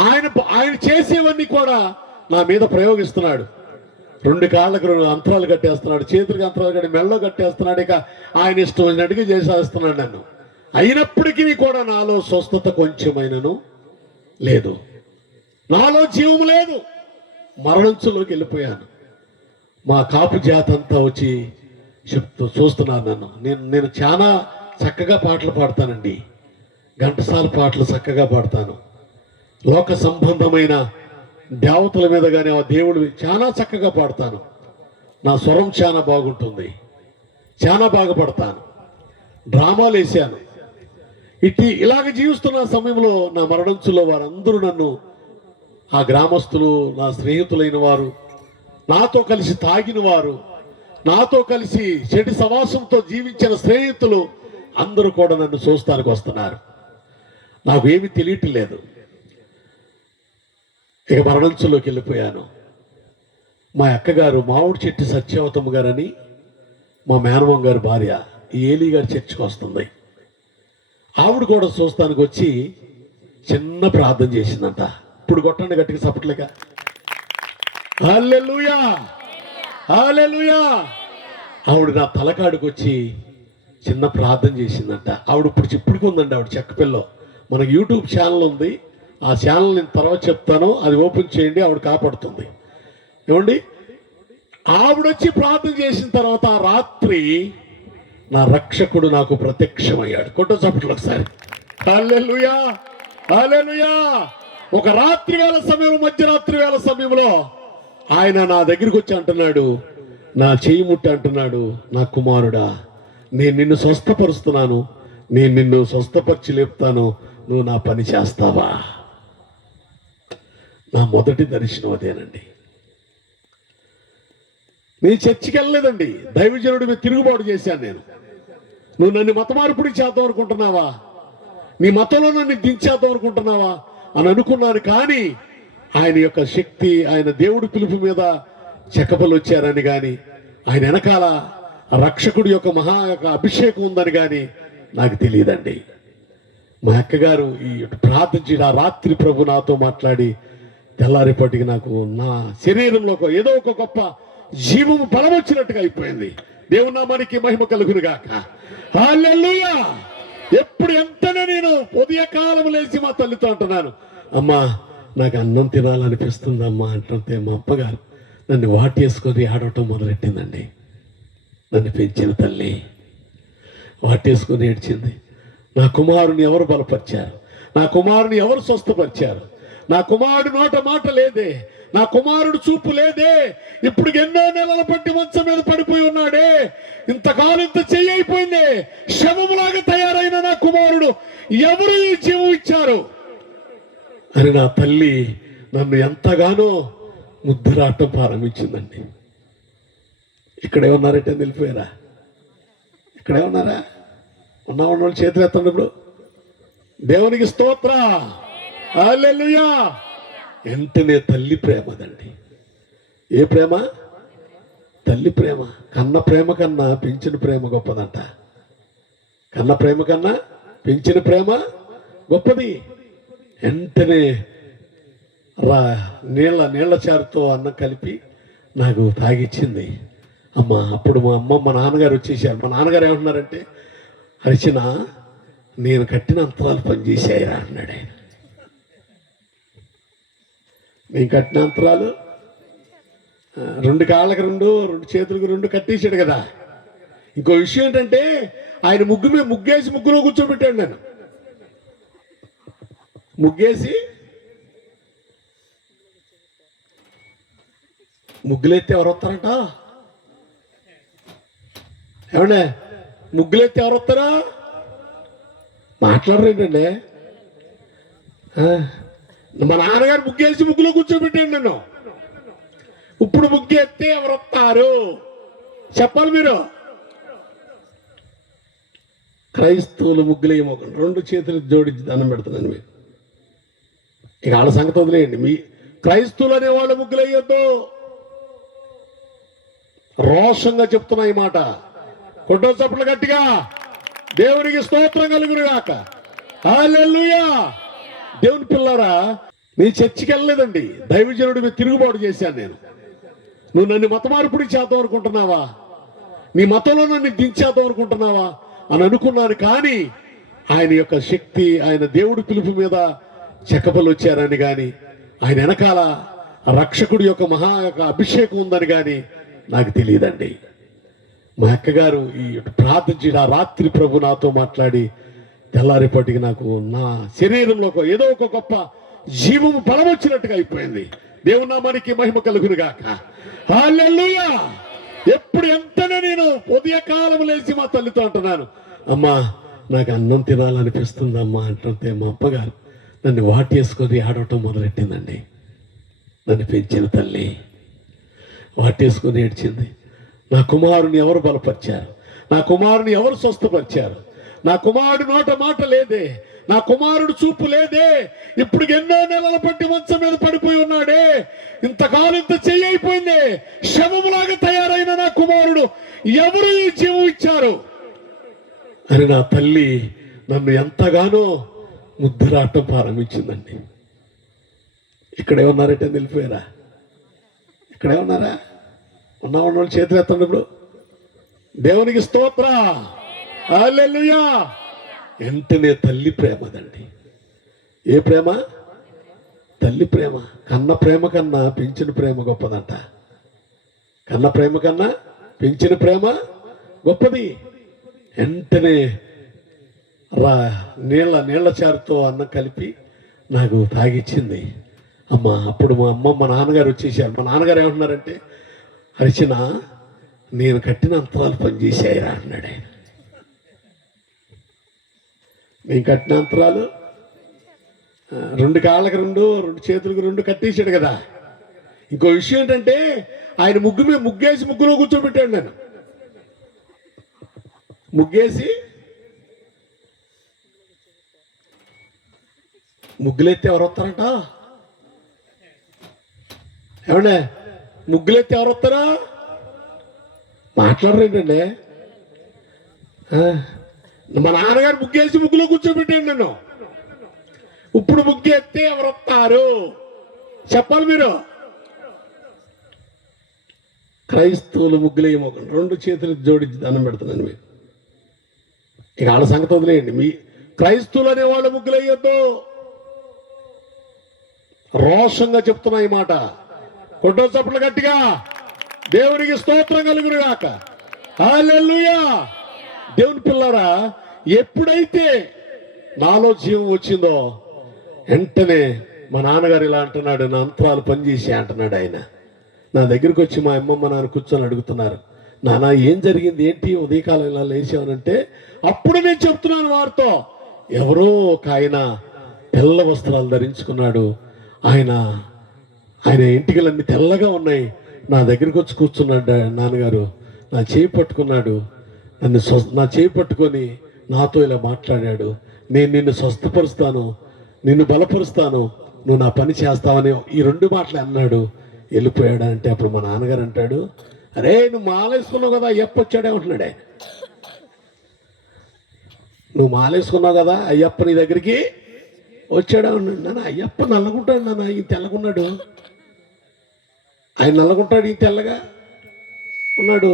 ఆయన చేసేవన్నీ కూడా నా మీద ప్రయోగిస్తున్నాడు. 2 కాళ్ళకు 2 అంతరాలు కట్టేస్తున్నాడు, చేతులకు అంతరాలు కట్టి మెళ్ళలో కట్టేస్తున్నాడు. ఇక ఆయన ఇష్టం వచ్చినట్టుగా చేసేస్తున్నాడు నన్ను. అయినప్పటికీ కూడా నాలో స్వస్థత కొంచెమైనను లేదు, నాలో జీవం లేదు. మరణంచులోకి వెళ్ళిపోయాను. మా కాపు జాతి అంతా వచ్చి చూస్తున్నారు నన్ను. నేను చాలా చక్కగా పాటలు పాడతానండి. ఘంటసాల పాటలు చక్కగా పాడతాను. లోక సంబంధమైన దేవతల మీద కానీ ఆ దేవుడు చాలా చక్కగా పాడతాను. నా స్వరం చాలా బాగుంటుంది, చాలా బాగా పడతాను. డ్రామాలు వేసాను. ఇలాగ జీవిస్తున్న సమయంలో నా మరణంచులో వారందరూ నన్ను, ఆ గ్రామస్తులు, నా స్నేహితులైన వారు, నాతో కలిసి తాగిన వారు, నాతో కలిసి చెడు సవాసంతో జీవించిన స్నేహితులు అందరూ కూడా నన్ను చూస్తానికి వస్తున్నారు. నాకు ఏమీ తెలియట్లేదు. ఇక మరణంచులోకి వెళ్ళిపోయాను. మా అక్కగారు మామిడి చెట్టు సత్యవతమ్మ గారని, మా మేనమామ గారి భార్య ఏలీ గారి చర్చికి వస్తుంది. ఆవిడ కూడా చూస్తానికి వచ్చి చిన్న ప్రార్థన చేసిందంట. ఇప్పుడు కొట్టండి గట్టిగా సపట్లుగా. హల్లెలూయా, హల్లెలూయా. ఆవిడ నా తలకాడికి వచ్చి చిన్న ప్రార్థన చేసిందంట. ఆవిడ ఇప్పటికి ఉందండి. ఆవిడ చెక్కపిల్లో మనకు యూట్యూబ్ ఛానల్ ఉంది. ఆ ఛానల్ నేను తర్వాత చెప్తాను, అది ఓపెన్ చేయండి. ఆవిడ కాపాడుతుంది. ఏమండి, ఆవిడొచ్చి ప్రార్థన చేసిన తర్వాత ఆ రాత్రి నా రక్షకుడు నాకు ప్రత్యక్షమయ్యాడు. కొట్ట చప్పట్లు ఒకసారి. హల్లెలూయా, హల్లెలూయా. ఒక రాత్రి వేళ సమయం, మధ్యరాత్రి వేళ సమయంలో ఆయన నా దగ్గరికి వచ్చి అంటున్నాడు, నా చెయ్యి ముట్టి అంటున్నాడు, నా కుమారుడా, నేను నిన్ను స్వస్థపరుస్తున్నాను, నేను నిన్ను స్వస్థపరిచి లేపుతాను, నువ్వు నా పని చేస్తావా? నా మొదటి దర్శనం అదేనండి. నేను చర్చికి వెళ్ళలేదండి. దైవజనుడి మీద తిరుగుబాటు చేశాను నేను. నువ్వు నన్ను మత మార్పిడి చేద్దాం అనుకుంటున్నావా? నీ మతంలో నన్ను దించేద్దాం అనుకుంటున్నావా అని అనుకున్నాను. కానీ ఆయన యొక్క శక్తి, ఆయన దేవుడి పిలుపు మీద చెక్కపల్లి వచ్చారని కానీ, ఆయన వెనకాల రక్షకుడి యొక్క అభిషేకం ఉందని కానీ నాకు తెలియదండి. మా అక్కగారు ఈ ప్రార్థించి ఆ రాత్రి ప్రభు నాతో మాట్లాడి తెల్లారేపటికి నాకు నా శరీరంలో ఏదో ఒక గొప్ప జీవము బలం వచ్చినట్టుగా అయిపోయింది. దేవుని నామానికి మహిమ కలుగును గాక. హల్లెలూయా. ఎప్పుడు ఎంతనే నేను ఉదయకాలం లేచి మా తల్లితో అంటున్నాను, అమ్మా నాకు అన్నం తినాలనిపిస్తుంది అమ్మా అంటుంటే మా అప్పగారు నన్ను వాటేసుకొని ఆడటం మొదలెట్టిందండి. నన్ను పెంచిన తల్లి వాటేసుకొని ఏడ్చింది. నా కుమారుని ఎవరు బలపరిచారు? నా కుమారుని ఎవరు స్వస్థపరిచారు? నా కుమారుడు నోట మాట లేదే, నా కుమారుడు చూపు లేదే, ఇప్పుడు ఎన్నో నెలల పట్టి మంచం మీద పడిపోయి ఉన్నాడే, ఇంతకాలం ఇంత చెయ్యి అయిపోయింది, శవములాగా తయారైన నా కుమారుడు ఎవరు ఈ జీవం ఇచ్చారు అని నా తల్లి నన్ను ఎంతగానో ముద్దురాటం ప్రారంభించిందండి. ఇక్కడే ఉన్నారంటే నిలిపోయారా? ఇక్కడే ఉన్నారా? ఉన్న వాళ్ళు చేతులు ఎత్తండి. ఇప్పుడు దేవునికి స్తోత్ర. హల్లెలూయా. వెంటనే తల్లి ప్రేమదండి. ఏ ప్రేమ? తల్లి ప్రేమ. కన్న ప్రేమ కన్నా పెంచిన ప్రేమ గొప్పదంట. కన్న ప్రేమ కన్నా పెంచిన ప్రేమ గొప్పది. వెంటనే నీళ్ళ చారుతో అన్నం కలిపి నాకు తాగిచ్చింది అమ్మ. అప్పుడు మా అమ్మ, మా నాన్నగారు వచ్చేసారు. మా నాన్నగారు ఏమంటున్నారంటే, అరిచిన నేను కట్టిన అంతరాలు పనిచేసాయిరా అన్నాడు ఆయన. నేను కట్టిన అంతరాలు 2 కాళ్ళకి 2, 2 చేతులకు 2 కట్టేసాడు కదా. ఇంకో విషయం ఏంటంటే, ఆయన ముగ్గేసి ముగ్గులో కూర్చోబెట్టాడు. నేను ముగ్గేసి ముగ్గులెత్తి ఎవరు వస్తారంట? ఏమండే, ముగ్గులెత్తి ఎవరు వస్తారా? మాట్లాడరేంటండి? మా నాన్నగారు ముగ్గేసి ముగ్గులో కూర్చోబెట్టాడు నన్ను. ఇప్పుడు ముగ్గు ఎత్తే ఎవరు వస్తారు చెప్పాలి మీరు. క్రైస్తవులు ముగ్గులు ఏమోకండి, 2 చేతులు జోడించి దండం పెడుతున్నాను మీరు. ఇక వాళ్ళ సంగతి వదిలేయండి. మీ క్రైస్తవులు అనేవాళ్ళు ముగ్గులు వేయొద్దు. రోషంగా చెప్తున్నా ఈ మాట. కొట్టో చప్పట్లు గట్టిగా. దేవునికి స్తోత్రం కలుగును గాక. హల్లెలూయా. దేవుని పిల్లారా, నీ చర్చికి వెళ్ళలేదండి. దైవజనుడి మీద తిరుగుబాటు చేశాను నేను. నువ్వు నన్ను మత మార్పిడి చేద్దాం అనుకుంటున్నావా? నీ మతంలో నన్ను దించేద్దాం అనుకుంటున్నావా అని అనుకున్నాను. కానీ ఆయన యొక్క శక్తి, ఆయన దేవుడి పిలుపు మీద చెక్కపల్లి వచ్చారని కానీ, ఆయన వెనకాల ఆ రక్షకుడి యొక్క యొక్క అభిషేకం ఉందని కానీ నాకు తెలియదండి. మా అక్కగారు ఈ ప్రార్థించి ఆ రాత్రి ప్రభు నాతో మాట్లాడి తెల్లారేపటికి నాకు నా శరీరంలో ఏదో ఒక గొప్ప జీవము బలం వచ్చినట్టుగా అయిపోయింది. దేవుని నామానికి మహిమ కలుగునుగాక. హల్లెలూయా. ఎప్పుడు ఎంతనే నేను ఉదయకాలం లేచి మా తల్లితో అంటున్నాను, అమ్మా నాకు అన్నం తినాలనిపిస్తుందమ్మా అంటుంటే మా అప్పగారు నన్ను వాటేసుకొని ఆడటం మొదలెట్టిందండి. నన్ను పెంచిన తల్లి వాటేసుకొని ఏడ్చింది. నా కుమారుని ఎవరు బలపరిచారు? నా కుమారుని ఎవరు స్వస్థపరిచారు? నా కుమారుడు నోట మాట లేదే, నా కుమారుడు చూపు లేదే, ఇప్పుడు ఎన్నో నెలల పట్టి మంచం మీద పడిపోయి ఉన్నాడే, ఇంతకాలం ఇంత చెయ్యి అయిపోయింది, శవములాగా తయారైన నా కుమారుడు ఎవరు ఈ జీవం ఇచ్చారు అని నా తల్లి నన్ను ఎంతగానో ముద్దురాటం ప్రారంభించిందండి. ఇక్కడే ఉన్నారంటే నిలిపోయారా? ఇక్కడే ఉన్నారా? ఉన్న వాళ్ళు చేతులు ఎత్తండి. ఇప్పుడు దేవునికి స్తోత్ర. హల్లెలూయా. వెంటనే తల్లి ప్రేమదండి. ఏ ప్రేమ? తల్లి ప్రేమ. కన్న ప్రేమ కన్నా పెంచిన ప్రేమ గొప్పదంట. కన్న ప్రేమ కన్నా పెంచిన ప్రేమ గొప్పది. వెంటనే నీళ్ళ చారుతో అన్నం కలిపి నాకు తాగిచ్చింది అమ్మ. అప్పుడు మా అమ్మ మా నాన్నగారు వచ్చేసారు. మా నాన్నగారు ఏమంటున్నారంటే, అరిచిన నేను కట్టిన అంతరాలు పనిచేసాయిరా అన్నాడు ఆయన. నేను కట్టిన అంతరాలు 2 కాళ్ళకి 2, 2 చేతులకు 2 కట్టేసాడు కదా. ఇంకో విషయం ఏంటంటే ఆయన ముగ్గేసి ముగ్గులో కూర్చోబెట్టాడు. నేను ముగ్గేసి ముగ్గులెత్తి ఎవరు వస్తారంట? ఏమండే ముగ్గులెత్తి ఎవరు వస్తారా? మాట్లాడరేంటండి? మా నాన్నగారు ముగ్గేసి ముగ్గులో కూర్చోబెట్టాడు నన్ను. ఇప్పుడు ముగ్గు ఎత్తే ఎవరు వస్తారు చెప్పాలి మీరు. క్రైస్తవులు ముగ్గులు వేయమోకండి. 2 చేతులు జోడించి దండం పెడుతున్నాను మీరు. ఇక వాళ్ళ సంగతి వదిలేయండి. మీ క్రైస్తవులు అనేవాళ్ళు ముగ్గులు వేయొద్దు. రోషంగా చెప్తున్నా ఈ మాట. కొట్టో చప్పట్లు గట్టిగా. దేవునికి స్తోత్రం కలుగునుగాక. హల్లెలూయా. దేవుని పిల్లరా, ఎప్పుడైతే నాలో జీవం వచ్చిందో వెంటనే మా నాన్నగారు ఇలా అంటున్నాడు, నా అంతరాలు పనిచేసి అంటున్నాడు ఆయన. నా దగ్గరికి వచ్చి మా అమ్మమ్మ నాన్న కూర్చొని అడుగుతున్నారు, నాన్న ఏం జరిగింది, ఏంటి ఉదయకాలం ఇలా లేచావనంటే, అప్పుడు నేను చెప్తున్నాను వారితో, ఎవరో ఒక ఆయన తెల్ల వస్త్రాలు ధరించుకున్నాడు, ఆయన ఇంటికలన్నీ తెల్లగా ఉన్నాయి, నా దగ్గరికి వచ్చి కూర్చున్నాడు నాన్నగారు, నా చేయి పట్టుకున్నాడు, నా చేయి పట్టుకొని నాతో ఇలా మాట్లాడాడు, నేను నిన్ను స్వస్థపరుస్తాను, నిన్ను బలపరుస్తాను, నువ్వు నా పని చేస్తావని ఈ 2 మాటలు అన్నాడు. వెళ్ళిపోయాడు. అంటే అప్పుడు మా నాన్నగారు అంటాడు, అరే నువ్వు మాలేసుకున్నావు కదా, అయ్యప్ప వచ్చాడే ఉంటున్నాడే, నువ్వు మాలేసుకున్నావు కదా, అయ్యప్ప నీ దగ్గరికి వచ్చాడే ఉన్నాడు. నాన్న అయ్యప్ప నల్లగుంటాడు నాన్న, ఈ తెల్లగున్నాడు, ఆయన నల్లగుంటాడు, ఈ తెల్లగా ఉన్నాడు.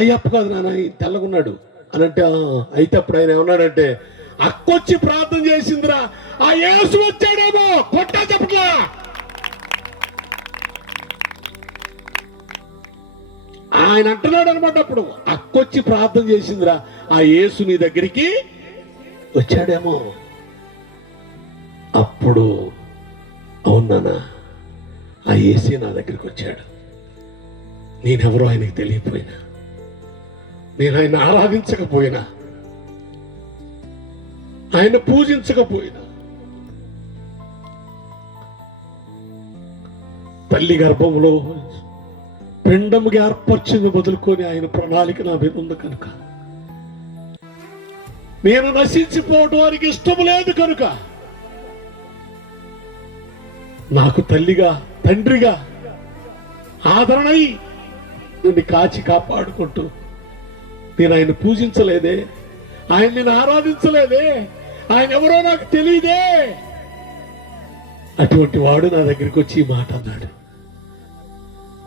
అయ్యప్ప కాదు నాన్న, ఈ తెల్లగున్నాడు అని అంటే, అయితే అప్పుడు ఆయన ఏమన్నాడంటే, అక్కొచ్చి ప్రార్థన చేసిందిరా, ఆ యేసు వచ్చాడేమో కొట్టా చెప్పట్లా. ఆయన అంటున్నాడు అనమాట, అప్పుడు అక్కొచ్చి ప్రార్థన చేసిందిరా, ఆ యేసు నీ దగ్గరికి వచ్చాడేమో. అప్పుడు అవునానా, ఆ యేసే నా దగ్గరికి వచ్చాడు, నేనెవరో ఆయనకి తెలియపోయినా, నేను ఆయన ఆరాధించకపోయినా, ఆయన పూజించకపోయినా, తల్లి గర్భంలో పిండముగా ఏర్పరిచింది మొదలుకొని ఆయన ప్రణాళిక నా మీద ఉంది కనుక, నేను నశించిపోవడం వారికి ఇష్టం లేదు కనుక, నాకు తల్లిగా తండ్రిగా ఆదరణై నిన్ను కాచి కాపాడుకుంటూ, నేను ఆయన పూజించలేదే, ఆయన నేను ఆరాధించలేదే, ఆయన ఎవరో నాకు తెలియదే, అటువంటి వాడు నా దగ్గరికి వచ్చి ఈ మాట అన్నాడు.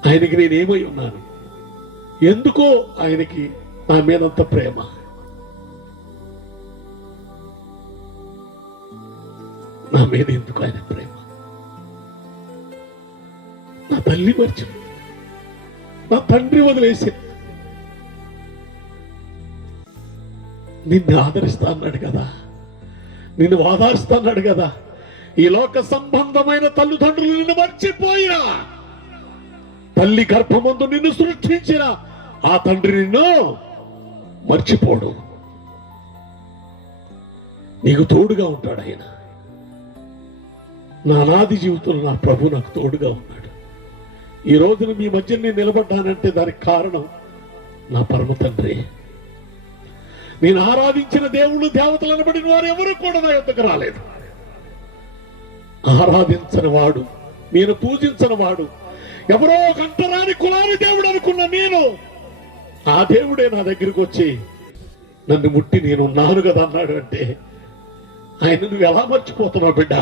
ఆయనకి నేనేమై ఉన్నాను, ఎందుకో ఆయనకి నా మీదంత ప్రేమ, నా మీద ఎందుకు ఆయన ప్రేమ, నా తల్లి మర్చిపోయింది, నా తండ్రి వదిలేసి నిన్ను ఆదరిస్తా అన్నాడు కదా, నిన్ను ఆదరిస్తా అన్నాడు కదా. ఈ లోక సంబంధమైన తల్లిదండ్రులు నిన్ను మర్చిపోయినా, తల్లి గర్భమందు నిన్ను సృష్టించిన ఆ తండ్రి నిన్ను మర్చిపోడు. నీకు తోడుగా ఉంటాడు ఆయన. నా అనాది జీవితంలో నా ప్రభు నాకు తోడుగా ఉన్నాడు. ఈ రోజున మీ మధ్య నేను నిలబడ్డానంటే దానికి కారణం నా పరమ తండ్రి. నేను ఆరాధించిన దేవుళ్ళు దేవతలు అనబడిన వారు ఎవరు కూడా నా యొద్దకు రాలేదు. ఆరాధించని వాడు, నేను పూజించని వాడు, ఎవరో కంటరాని కులాని దేవుడు అనుకున్న నేను, ఆ దేవుడే నా దగ్గరికి వచ్చి నన్ను ముట్టి నేను ఉన్నాను కదా అన్నాడు అంటే ఆయన నువ్వు ఎలా మర్చిపోతున్నావు బిడ్డ?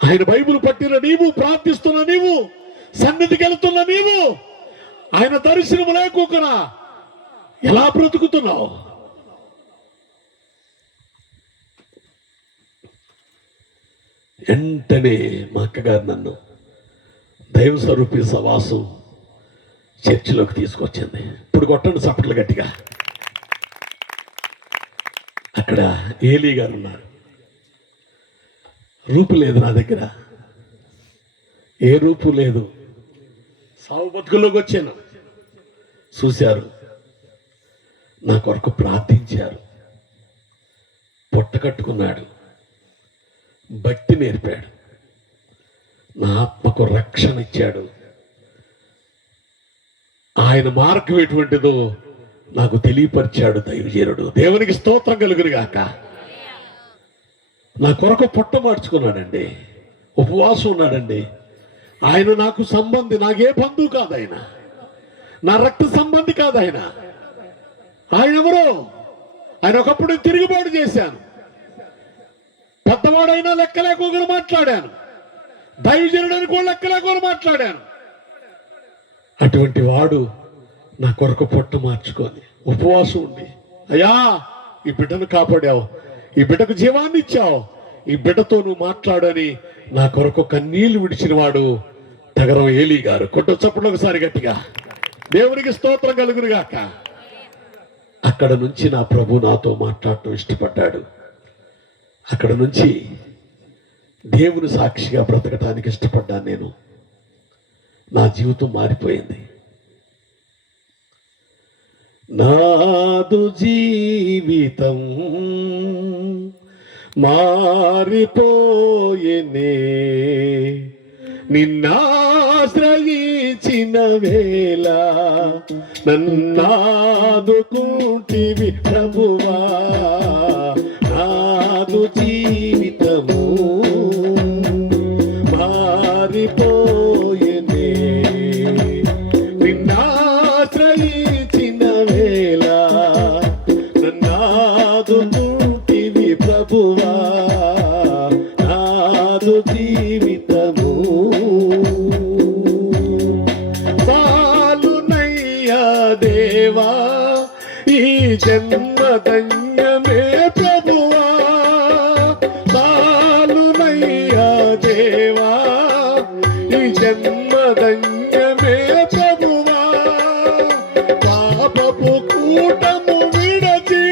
ఆయన బైబిల్ పట్టిన నీవు, ప్రార్థిస్తున్న నీవు, సన్నిధికి వెళుతున్న నీవు, ఆయన దర్శనం లేకుండా ఎలా బ్రతుకుతున్నావు? వెంటనే మా అక్కగారు నన్ను దైవ స్వరూపి సవాసు చర్చిలోకి తీసుకొచ్చింది. ఇప్పుడు కొట్టండి చప్పట్లు గట్టిగా. అక్కడ ఏలీ గారు ఉన్నారు. రూపు లేదు నా దగ్గర, ఏ రూపు లేదు. సావు బతుకుల్లోకి వచ్చాను. చూశారు, నా కొరకు ప్రార్థించారు. పొట్ట కట్టుకున్నాడు, భక్తి నేర్పాడు, నా ఆత్మకు రక్షణ ఇచ్చాడు. ఆయన మార్గం ఎటువంటిదో నాకు తెలియపరిచాడు దైవజనుడు. దేవునికి స్తోత్రం కలుగును గాక. నా కొరకు పొట్ట మార్చుకున్నాడండి, ఉపవాసం ఉన్నాడండి. ఆయన నాకు సంబంధి, నాకే బంధువు కాదు ఆయన, నా రక్త సంబంధి కాదు ఆయన. ఆయన ఎవరో? ఆయన ఒకప్పుడు తిరుగుబాటు చేశాను, పెద్దవాడైనా లెక్కలేకోకుండా మాట్లాడాను, దైవజనుడని కూడా లెక్కలేకుండా మాట్లాడాను. అటువంటి వాడు నా కొరకు పొట్ట మార్చుకొని ఉపవాసం ఉండి, అయ్యా ఈ బిడ్డను కాపాడావు, ఈ బిడ్డకు జీవాన్ని ఇచ్చావు, ఈ బిడ్డతో నువ్వు మాట్లాడని నా కొరకు కన్నీళ్లు విడిచిన వాడు తగరం ఏలీ గారు. కొట్టు చప్పుడు ఒకసారి గట్టిగా. దేవునికి స్తోత్రం కలుగును గాక. అక్కడ నుంచి నా ప్రభు నాతో మాట్లాడటం ఇష్టపడ్డాడు. అక్కడ నుంచి దేవుని సాక్షిగా బ్రతకటానికి ఇష్టపడ్డాను నేను. నా జీవితం మారిపోయింది. నాదు జీవితం మారిపోయేనే నిన్నాశ్రయించిన వేళ, నన్నాదుకుంటివి ప్రభువా. నాదు జీవితము మారిపోయేనే నిన్నాశ్రయించిన వేళ, నన్నాదుకుంటివి ప్రభువా. నాదు జీవితము చాలునయ్యా దేవా, ఈ జన్మధన్యమే ప్రభువా. చాలునయ్యా దేవా, ఈ జన్మధన్యమే ప్రభువా. పాపపు కూటము విడచి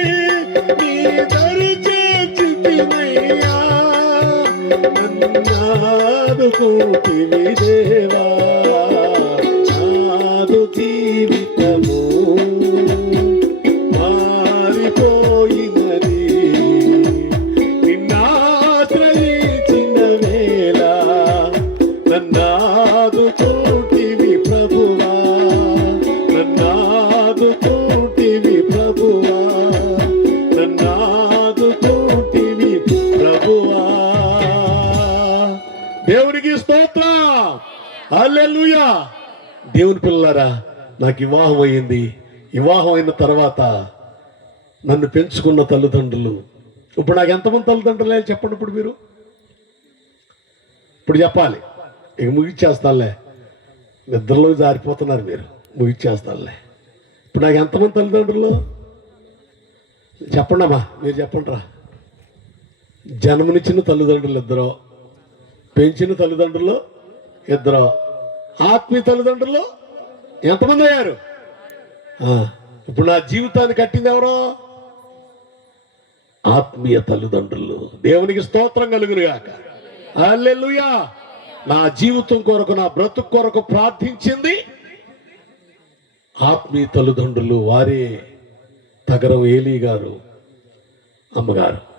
నీ దరి చేర్చితివయ్యా, నన్నాదుకుంటివి దేవా. నాదు జీవితము మారిపోయినది నిన్నాశ్రయించిన వేళ, నన్నాదుకుంటివి ప్రభువా. నన్నాదుకుంటివి ప్రభువా. నన్నాదుకుంటివి ప్రభువా. దేవునికి స్తోత్రం, హల్లెలూయా. దేవుని పిల్లలారా, నాకు వివాహం అయింది. వివాహం అయిన తర్వాత నన్ను పెంచుకున్న తల్లిదండ్రులు, ఇప్పుడు నాకు ఎంతమంది తల్లిదండ్రులే చెప్పండి. ఇప్పుడు మీరు ఇప్పుడు చెప్పాలి. ఇక ముగిచ్చేస్తానులే, నిద్రలో జారిపోతున్నారు మీరు. ముగిచ్చేస్తానులే. ఇప్పుడు నాకు ఎంతమంది తల్లిదండ్రులు చెప్పండి అమ్మా, మీరు చెప్పండి రా. జన్మనిచ్చిన తల్లిదండ్రులు ఇద్దరు, పెంచిన తల్లిదండ్రులు ఇద్దరు, ఆత్మీయ తల్లిదండ్రులు ఎంతమంది అయ్యారు? ఇప్పుడు నా జీవితాన్ని కట్టింది ఎవరో? ఆత్మీయ తల్లిదండ్రులు. దేవునికి స్తోత్రం కలుగునుగాక. హల్లెలూయా. నా జీవితం కొరకు, నా బ్రతుకు కొరకు ప్రార్థించింది ఆత్మీయ తల్లిదండ్రులు. వారే తగరం ఏలీ గారు, అమ్మగారు.